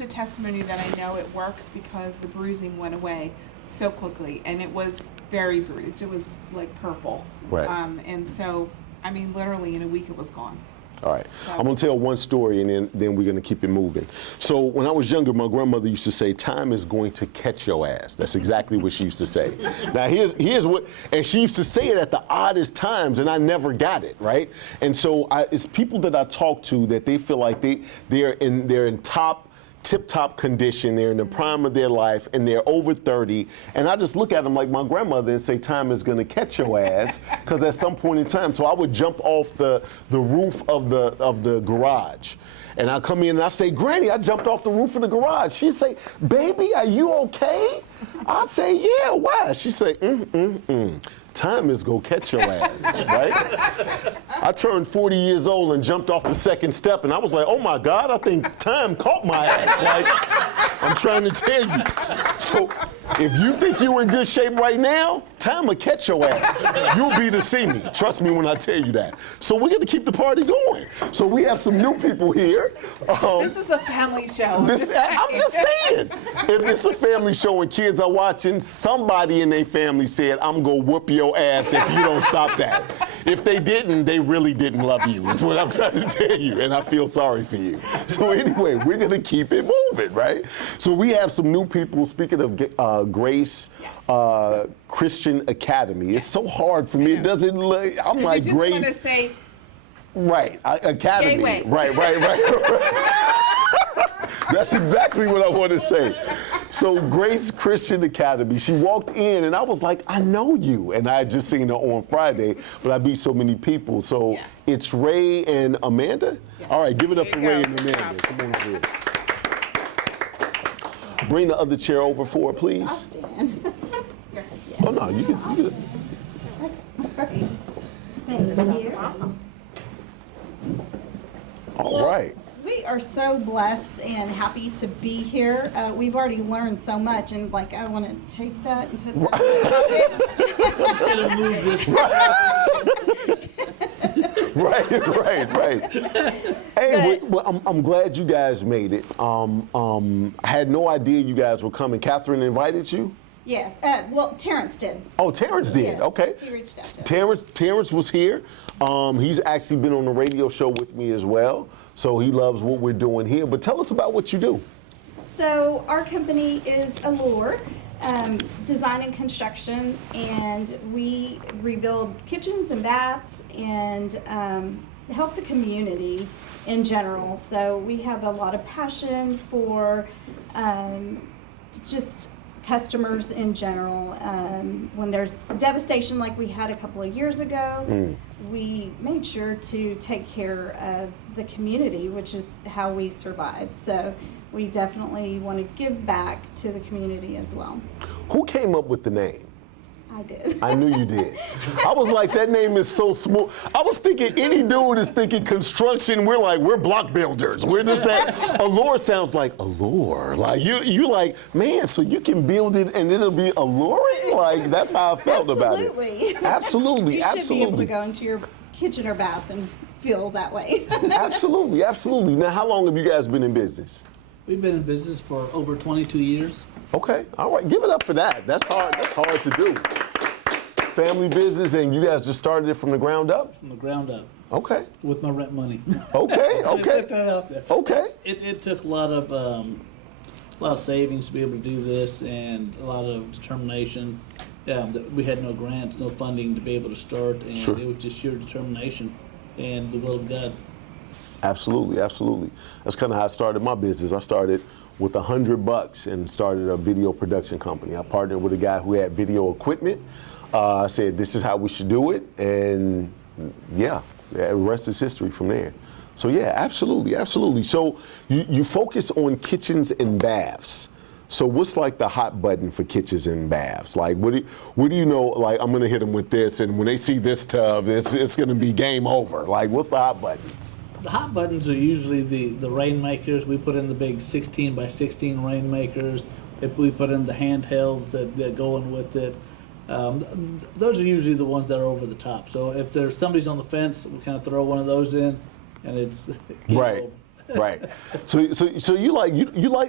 a testimony that I know it works because the bruising went away so quickly, and it was very bruised. It was like purple. Right. And so, I mean, literally in a week it was gone. All right. So- I'm going to tell one story and then we're going to keep it moving. So when I was younger, my grandmother used to say, time is going to catch your ass. That's exactly what she used to say. Now, here's what, and she used to say it at the oddest times, and I never got it, right? And so it's people that I talk to that they feel like they're in tip-top condition, they're in the prime of their life, and they're over 30, and I just look at them like my grandmother and say, time is gonna catch your ass, because at some point in time, so I would jump off the roof of the garage, and I come in and I say, Granny, I jumped off the roof of the garage. She'd say, baby, are you okay? I say, yeah, why? She'd say, time is gonna catch your ass, right? I turned 40 years old and jumped off the second step, and I was like, oh my God, I think time caught my ass. Like, I'm trying to tell you. So if you think you're in good shape right now, time will catch your ass. You'll be to see me. Trust me when I tell you that. So we're gonna keep the party going. So we have some new people here. This is a family show. I'm just saying, if it's a family show and kids are watching, somebody in their family said, I'm gonna whoop your ass if you don't stop that. If they didn't, they really didn't love you, is what I'm trying to tell you, and I feel sorry for you. So anyway, we're gonna keep it moving, right? So we have some new people, speaking of Grace Christian Academy. It's so hard for me, it doesn't look, I'm like, you just Grace. want to say, Right, Academy. Gateway. Right. That's exactly what I want to say. So Grace Christian Academy, she walked in and I was like, I know you. And I had just seen her on Friday, but I beat so many people. So Yes. it's Ray and Amanda? Yes. All right, give it up for There you Ray go. and Good Amanda. job. Come on over here. Bring the other chair over for her, please. Oh no, you can. Thank you. All right. We are so blessed and happy to be here. We've already learned so much, and like I want to take that and put that. Right. Hey, well, I'm glad you guys made it. I had no idea you guys were coming. Catherine invited you? Yes. Well, Terrence did. Oh, Terrence did. Yes, Okay. he reached out to us. Terrence was here. He's actually been on the radio show with me as well, so he loves what we're doing here. But tell us about what you do. So our company is Allure Design and Construction, and we rebuild kitchens and baths and help the community in general. So we have a lot of passion for just customers in general. When there's devastation like we had a couple of years ago, we made sure to take care of the community, which is how we survive. So we definitely want to give back to the community as well. Who came up with the name? I did. I knew you did. I was like, that name is so smooth. I was thinking any dude is thinking construction. We're block builders. We're just that. Allure sounds like allure. Like you like, man, so you can build it and it'll be alluring? Like that's how I felt about it. Absolutely. You should be able to go into your kitchen or bath and feel that way. Absolutely. Now, how long have you guys been in business? We've been in business for over 22 years. Okay, all right. Give it up for that. That's hard. That's hard to do. Family business, and you guys just started it from the ground up? From the ground up. Okay. With no rent money. Okay. Put that out there. Okay. It took a lot of savings to be able to do this, and a lot of determination. We had no grants, no funding to be able to start, and Sure. it was just sheer determination and the will of God. Absolutely. That's kind of how I started my business. I started with $100 and started a video production company. I partnered with a guy who had video equipment. I said, this is how we should do it. And yeah, the rest is history from there. So yeah, absolutely. So you focus on kitchens and baths. So what's like the hot button for kitchens and baths? Like, what do you know? Like, I'm gonna hit them with this, and when they see this tub, it's gonna be game over. Like, what's the hot buttons? The hot buttons are usually the rainmakers. We put in the big 16 by 16 rainmakers. If we put in the handhelds that go in with it. Those are usually the ones that are over the top. So if there's somebody's on the fence, we kind of throw one of those in, and it's game Right. over. Right. So you like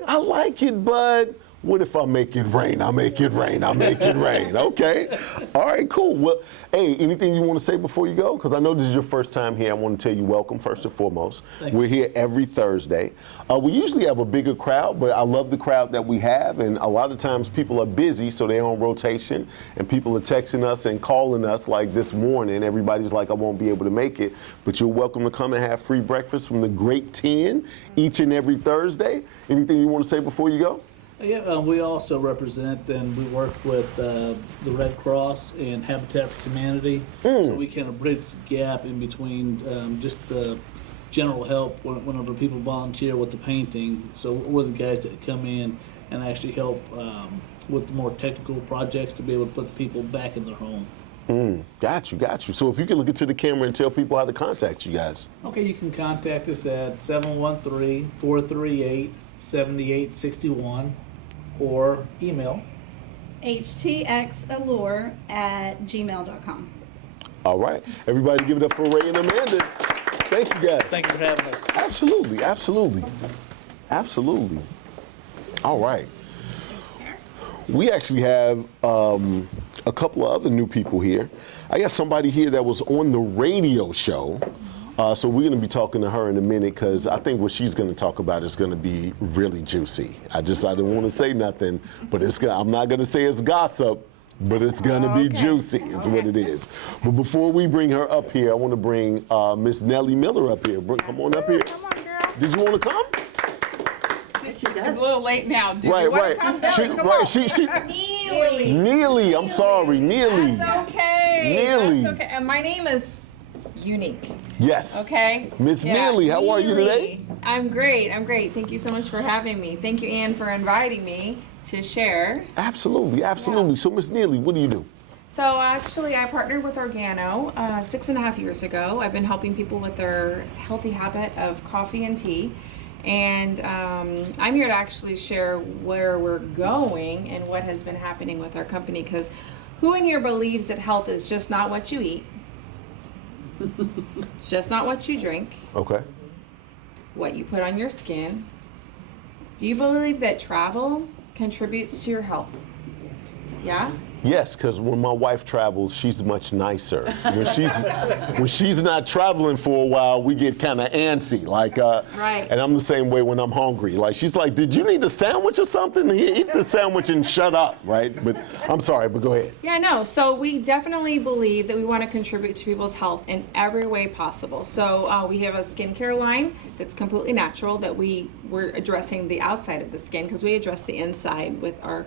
I like it, but what if I make it rain? I make it rain. I make it rain. Okay. All right. Cool. Well, hey, anything you want to say before you go? Because I know this is your first time here. I want to tell you welcome first and foremost. Thank you. We're here every Thursday. We usually have a bigger crowd, but I love the crowd that we have. And a lot of times people are busy, so they're on rotation, and people are texting us and calling us. Like this morning, everybody's like, I won't be able to make it, but you're welcome to come and have free breakfast from the Great 10 each and every Thursday. Anything you want to say before you go? Yeah, we also represent and we work with the Red Cross and Habitat for Humanity, so we kind of bridge the gap in between just the general help whenever people volunteer with the painting. So we're the guys that come in and actually help with the more technical projects to be able to put the people back in their home. Got you. So if you can look into the camera and tell people how to contact you guys. Okay, you can contact us at 713-438-7861 or email. htxallure@gmail.com. All right. Everybody give it up for Ray and Amanda. Thank you guys. Thank you for having us. Absolutely. All right. We actually have a couple of other new people here. I got somebody here that was on the radio show. So we're going to be talking to her in a minute because I think what she's going to talk about is going to be really juicy. I don't want to say nothing, but I'm not going to say it's gossip, but it's going to be juicy is what it is. But before we bring her up here, I want to bring Miss Nellie Miller up here. Come on up here. Come on, girl. Did you want to come? It's a little late now. Did you want to come down? Come on. Neely. I'm sorry, Neely. That's okay. Neely. That's okay. And my name is unique. Yes. Okay. Miss Neely, how are you today? I'm great. Thank you so much for having me. Thank you, Ann, for inviting me to share. Absolutely. So, Miss Neely, what do you do? So actually, I partnered with Organo 6.5 years ago. I've been helping people with their healthy habit of coffee and tea. And I'm here to actually share where we're going and what has been happening with our company, because who in here believes that health is just not what you eat? It's just not what you drink, Okay. what you put on your skin. Do you believe that travel contributes to your health? Yeah? Yes, because when my wife travels, she's much nicer. When she's not traveling for a while, we get kind of antsy. Right. And I'm the same way when I'm hungry. Like, she's like, "Did you need a sandwich or something? Here, eat the sandwich and shut up." Right? But I'm sorry, but go ahead. Yeah, no. So we definitely believe that we want to contribute to people's health in every way possible. So we have a skincare line that's completely natural, that we're addressing the outside of the skin, because we address the inside with our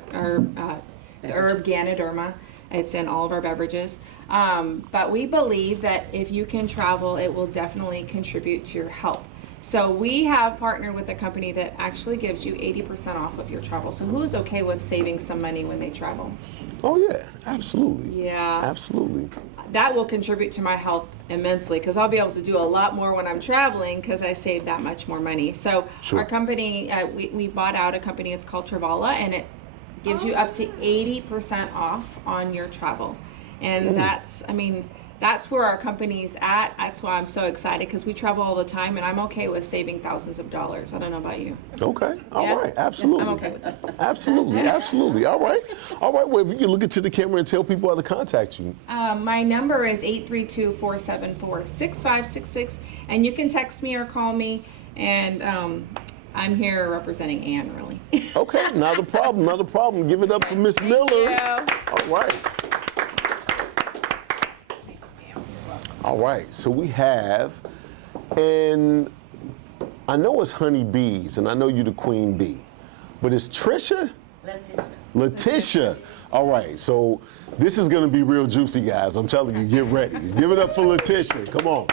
the herb Ganoderma. It's in all of our beverages. But we believe that if you can travel, it will definitely contribute to your health. So we have partnered with a company that actually gives you 80% off of your travel. So who is okay with saving some money when they travel? Oh yeah, absolutely. Yeah. Absolutely. That will contribute to my health immensely, because I'll be able to do a lot more when I'm traveling because I save that much more money. So Sure. our company, we bought out a company, it's called Travala, and it gives you up to 80% off on your travel. And that's where our company's at. That's why I'm so excited, because we travel all the time, and I'm okay with saving thousands of dollars. I don't know about you. Okay. All Yeah? right. Absolutely. I'm okay with that. Absolutely. All right. Well, if you can look into the camera and tell people how to contact you. My number is 832-474-6566, and you can text me or call me, and I'm here representing Ann, really. Okay. Not a problem. Give it up for Miss Miller. you. All right. All right, so we have, and I know it's Honey Bees, and I know you're the queen bee, but it's Trisha? Letitia. All right, so this is gonna be real juicy, guys. I'm telling you, get ready. Give it up for Letitia. Come on.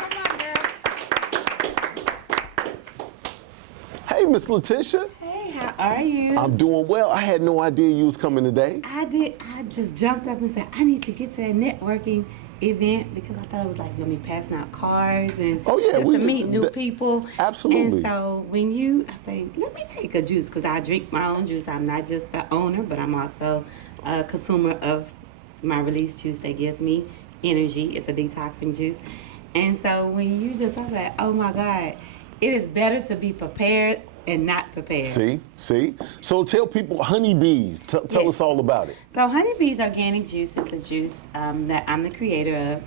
Hey, Miss Letitia. Hey, how are you? I'm doing well. I had no idea you was coming today. I did. I just jumped up and said, I need to get to a networking event because I thought it was like gonna be passing out cards and just to meet new people. Absolutely. And so when I say, let me take a juice because I drink my own juice. I'm not just the owner, but I'm also a consumer of my release juice that gives me energy. It's a detoxing juice. And so when I said, oh my God, it is better to be prepared and not prepared. See? So tell people, Honeybees, tell us all about it. So Honeybees Organic Juice is a juice that I'm the creator of.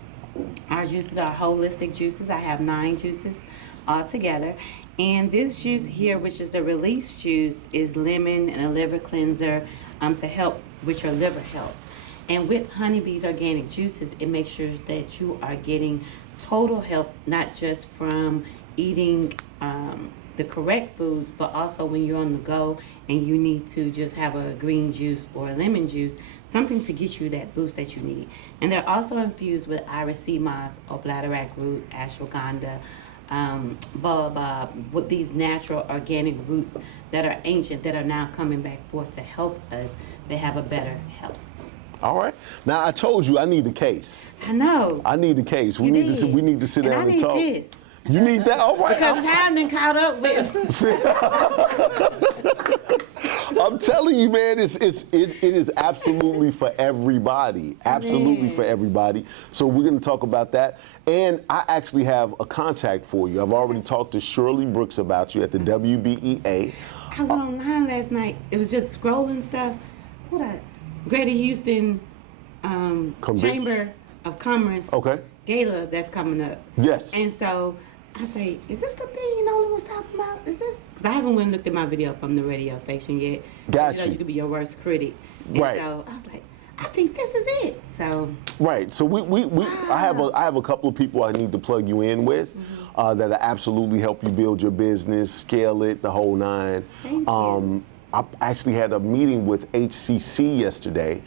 Our juices are holistic juices. I have 9 juices all together. And this juice here, which is the release juice, is lemon and a liver cleanser to help with your liver health. And with Honeybees Organic Juices, it makes sure that you are getting total health, not just from eating the correct foods, but also when you're on the go and you need to just have a green juice or a lemon juice, something to get you that boost that you need. And they're also infused with iris sea moss or bladderwrack root, ashwagandha, baobab, with these natural organic roots that are ancient that are now coming back forth to help us to have a better health. All right. Now I told you I need a case. I know. I need a case. We need to sit down and talk. This. You need that? All right. Because time done caught up with. I'm telling you, man, it is absolutely for everybody. Absolutely for everybody. So we're going to talk about that. And I actually have a contact for you. I've already talked to Shirley Brooks about you at the WBEA. I went online last night. It was just scrolling stuff. Greater Houston Chamber of Commerce gala that's coming up. Yes. And so I say, is this the thing Nolan was talking about? Is this? Because I haven't went and looked at my video from the radio station yet. Gotcha. You could be your worst critic. And right. So I was like, I think this is it. So. Right. So I have a couple of people I need to plug you in with that'll absolutely help you build your business, scale it, the whole 9. Thank you. I actually had a meeting with HCC yesterday,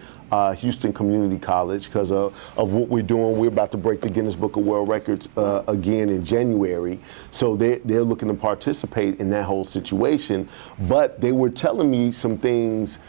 Houston Community College, because of what we're doing. We're about to break the Guinness Book of World Records again in January. So they're looking to participate in that whole situation. But they were telling me some things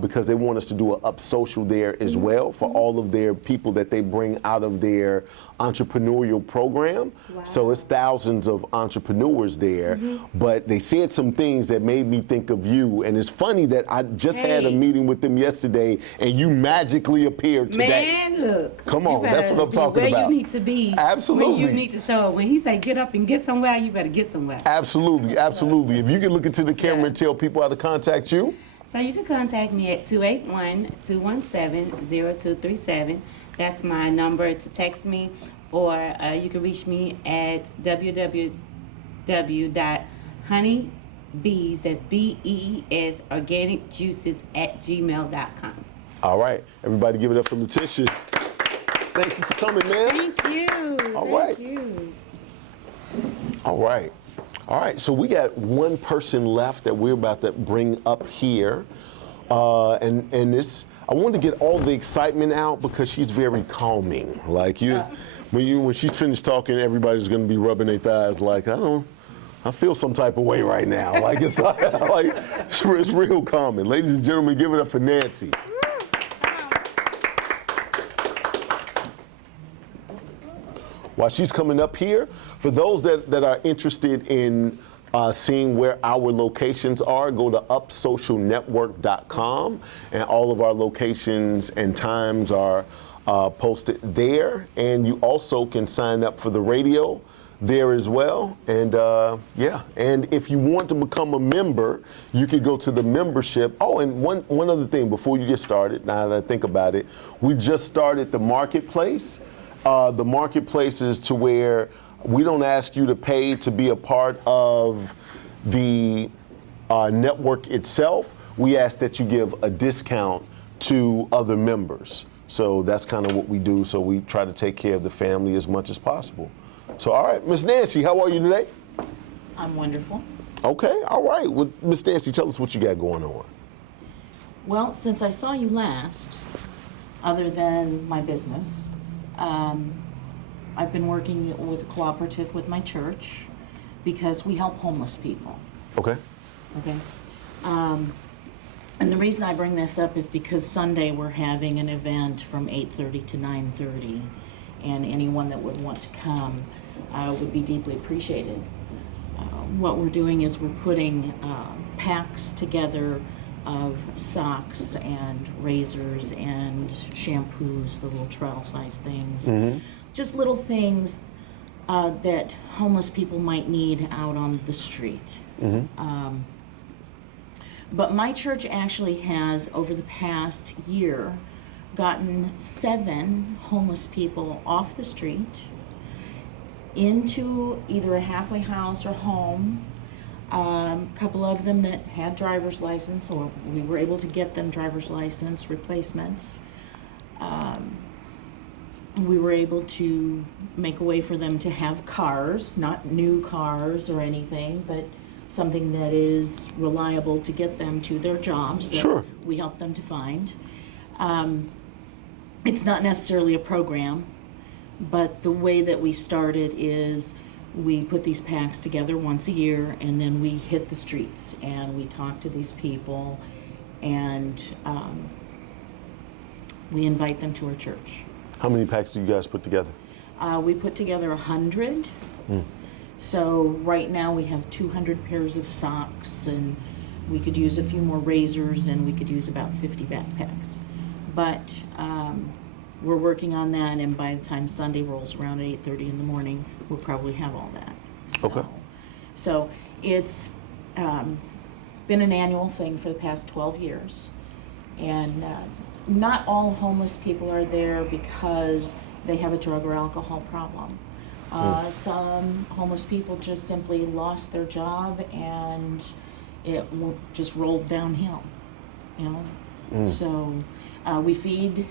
because they want us to do an up social there as well for all of their people that they bring out of their entrepreneurial program. Wow. So it's thousands of entrepreneurs there, but they said some things that made me think of you. And it's funny that I just had a meeting with them yesterday and you magically appeared today. Man, look. Come on, that's what I'm talking about. Where you need to be. Absolutely. When you need to show up. When he say get up and get somewhere, you better get somewhere. Absolutely, absolutely. If you can look into the camera and tell people how to contact you. So you can contact me at 281-217-0237. That's my number to text me, or you can reach me at www.honeybees, that's BEES, organicjuices@gmail.com. All right. Everybody give it up for Letitia. Thank you for coming, man. Thank you. All right. Thank you. All right. All right, so we got one person left that we're about to bring up here. And this, I wanted to get all the excitement out because she's very calming. Like when she's finished talking, everybody's gonna be rubbing their thighs like, I feel some type of way right now. Like it's real calming. Ladies and gentlemen, give it up for Nancy. While she's coming up here, for those that are interested in seeing where our locations are, go to upsocialnetwork.com, and all of our locations and times are posted there. And you also can sign up for the radio there as well. And and if you want to become a member, you could go to the membership. Oh, and one other thing before you get started, now that I think about it, we just started the marketplace. The marketplace is to where we don't ask you to pay to be a part of the network itself. We ask that you give a discount to other members. So that's kind of what we do. So we try to take care of the family as much as possible. So, all right, Miss Nancy, how are you today? I'm wonderful. Okay, all right. Well, Miss Nancy, tell us what you got going on. Well, since I saw you last, other than my business, I've been working with a cooperative with my church because we help homeless people. Okay. Okay. And the reason I bring this up is because Sunday we're having an event from 8:30 to 9:30, and anyone that would want to come would be deeply appreciated. What we're doing is we're putting packs together of socks and razors and shampoos, the little trowel-sized things. Just little things that homeless people might need out on the street. But my church actually has, over the past year, gotten 7 homeless people off the street into either a halfway house or home. A couple of them that had driver's license, or we were able to get them driver's license replacements. We were able to make a way for them to have cars, not new cars or anything, but something that is reliable to get them to their jobs that Sure. we help them to find. It's not necessarily a program, but the way that we started is we put these packs together once a year, and then we hit the streets and we talk to these people, and we invite them to our church. How many packs do you guys put together? We put together 100. So right now we have 200 pairs of socks, and we could use a few more razors, and we could use about 50 backpacks. But we're working on that, and by the time Sunday rolls around at 8:30 in the morning, we'll probably have all that. Okay. So it's been an annual thing for the past 12 years. And not all homeless people are there because they have a drug or alcohol problem. Some homeless people just simply lost their job, and it just rolled downhill, you know? So we feed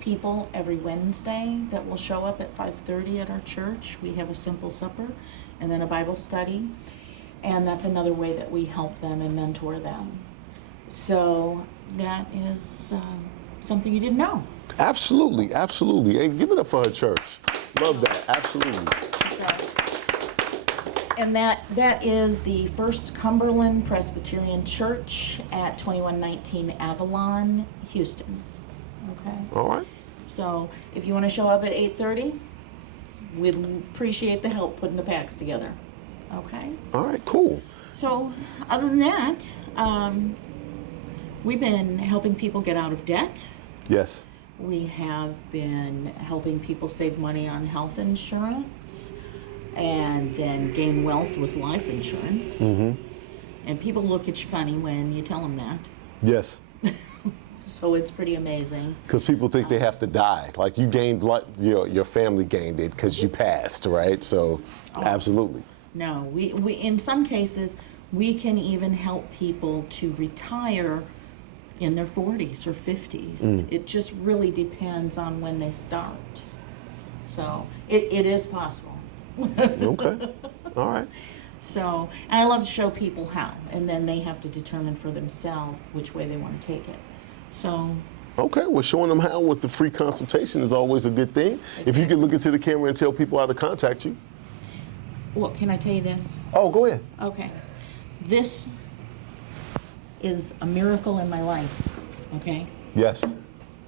people every Wednesday that will show up at 5:30 at our church. We have a simple supper and then a Bible study, and that's another way that we help them and mentor them. So that is something you didn't know. Absolutely, absolutely. Hey, give it up for her church. Love that, absolutely. And that is the First Cumberland Presbyterian Church at 2119 Avalon, Houston. Okay. All right. So if you want to show up at 8:30, we'd appreciate the help putting the packs together. Okay. All right, cool. So other than that, we've been helping people get out of debt. Yes. We have been helping people save money on health insurance and then gain wealth with life insurance. And people look at you funny when you tell them that. Yes. So it's pretty amazing. Because people think they have to die. Like you gained, like your family gained it because you passed, right? So, absolutely. No, we in some cases, we can even help people to retire in their 40s or 50s. It just really depends on when they start. So it is possible. Okay. All right. So, and I love to show people how, and then they have to determine for themselves which way they want to take it. So. Okay, well, showing them how with the free consultation is always a good thing. If you could look into the camera and tell people how to contact you. Well, can I tell you this? Oh, go ahead. Okay. This is a miracle in my life, okay? Yes.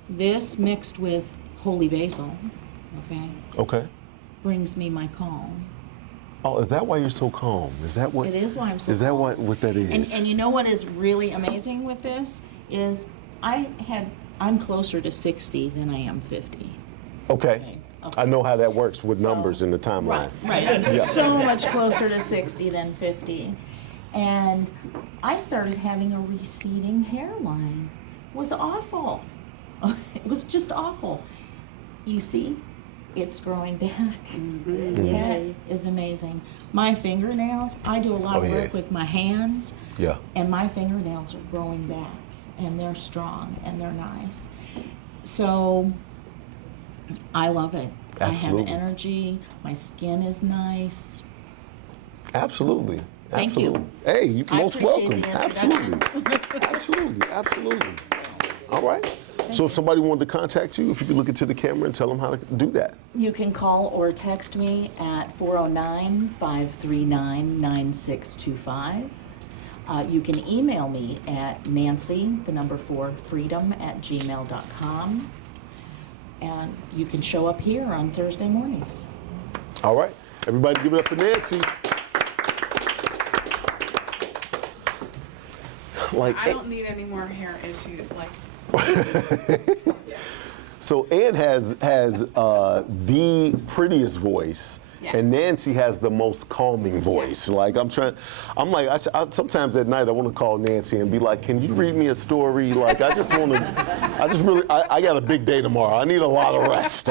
This mixed with holy basil, okay, Okay. brings me my calm. Oh, is that why you're so calm? Is that what? It is why I'm so Is that calm. what that is? And you know what is really amazing with this is I'm closer to 60 than I am 50. Okay. I know how that works with numbers in the timeline. Right. I'm so much closer to 60 than 50. And I started having a receding hairline. It was awful. It was just awful. You see, it's growing back. That is amazing. My fingernails, I do a lot of work with my hands. Yeah. And my fingernails are growing back. And they're strong and they're nice. So I love it. Absolutely. I have energy. My skin is nice. Absolutely. Thank you. Absolutely. Hey, you're I most appreciate welcome. the Absolutely. Absolutely. Absolutely. All right. So if somebody wanted to contact you, if you could look into the camera and tell them how to do that. You can call or text me at 409-539-9625. You can email me at nancy4freedom@gmail.com, and you can show up here on Thursday mornings. All right. Everybody give it up for Nancy. Like, I don't need any more hair issues. Like, so Ann has the prettiest voice, Yes. and Nancy has the most calming voice. Like I sometimes at night I want to call Nancy and be like, "Can you read me a story?" Like I just got a big day tomorrow. I need a lot of rest.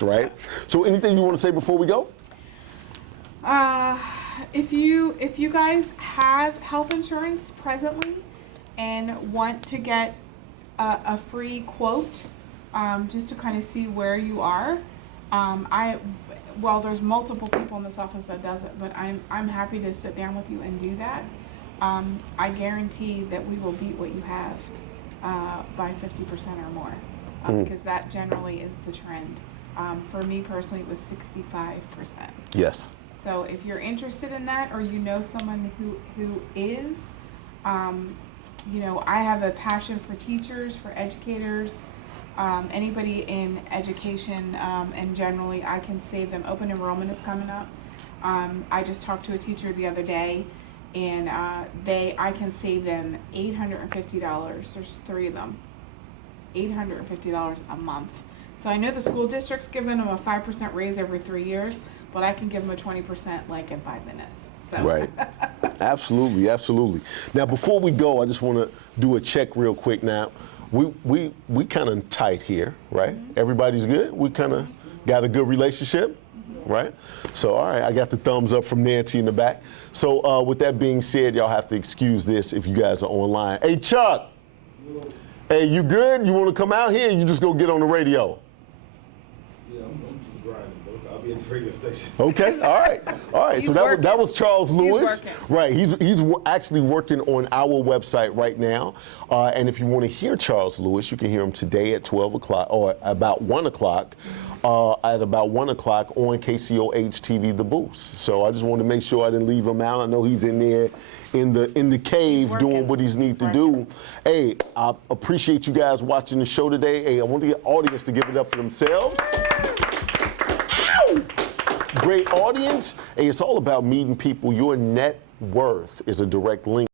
Right? So anything you want to say before we go? if you guys have health insurance presently and want to get a free quote, just to kind of see where you are, well, there's multiple people in this office that does it, but I'm happy to sit down with you and do that. I guarantee that we will beat what you have by 50% or more, because that generally is the trend. For me personally, it was 65%. Yes. So if you're interested in that, or you know someone who is, I have a passion for teachers, for educators, anybody in education, and generally I can save them. Open enrollment is coming up. I just talked to a teacher the other day, and I can save them $850. There's 3 of them. $850 a month. So I know the school district's giving them a 5% raise every 3 years, but I can give them a 20% like in 5 minutes. So. Right. Absolutely. Now, before we go, I just want to do a check real quick. Now, we kind of tight here, right? Mm-hmm. Everybody's good. We kind of got a good relationship, right? So, all right, I got the thumbs up from Nancy in the back. So, with that being said, y'all have to excuse this if you guys are online. Hey, Chuck. Hey, you good? You want to come out here? Or you just go get on the radio? Yeah, I'm just grinding, bro. I'll be at the radio station. Okay, all right. So that was Charles Lewis. Right, he's actually working on our website right now. And if you want to hear Charles Lewis, you can hear him today at 12 o'clock or about 1 o'clock. At about 1 o'clock on KCOH TV, The Boost. So I just wanted to make sure I didn't leave him out. I know he's in there in the cave doing what he needs to do. Hey, I appreciate you guys watching the show today. Hey, I want the audience to give it up for themselves. Ow! Great audience. Hey, it's all about meeting people. Your net worth is a direct link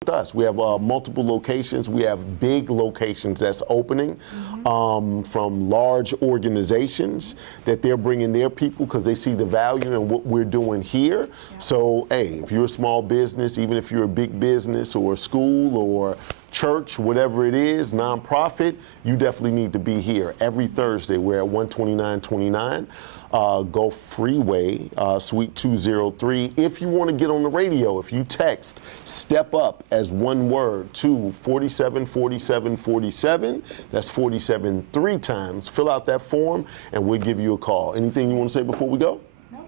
with us. We have multiple locations. We have big locations that's opening from large organizations that they're bringing their people because they see the value in what we're doing here. Yeah. So, hey, if you're a small business, even if you're a big business or a school or church, whatever it is, nonprofit, you definitely need to be here. Every Thursday, we're at 12929 Gulf Freeway, Suite 203. If you want to get on the radio, if you text STEP UP as one word to 474747, that's 47 3 times, fill out that form and we'll give you a call. Anything you want to say before we go? No.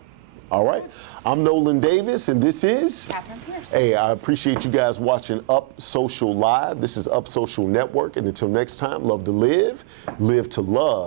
All right. I'm Nolan Davis, and this is Catherine Pierce. Hey, I appreciate you guys watching Up Social Live. This is Up Social Network, and until next time, love to live to love.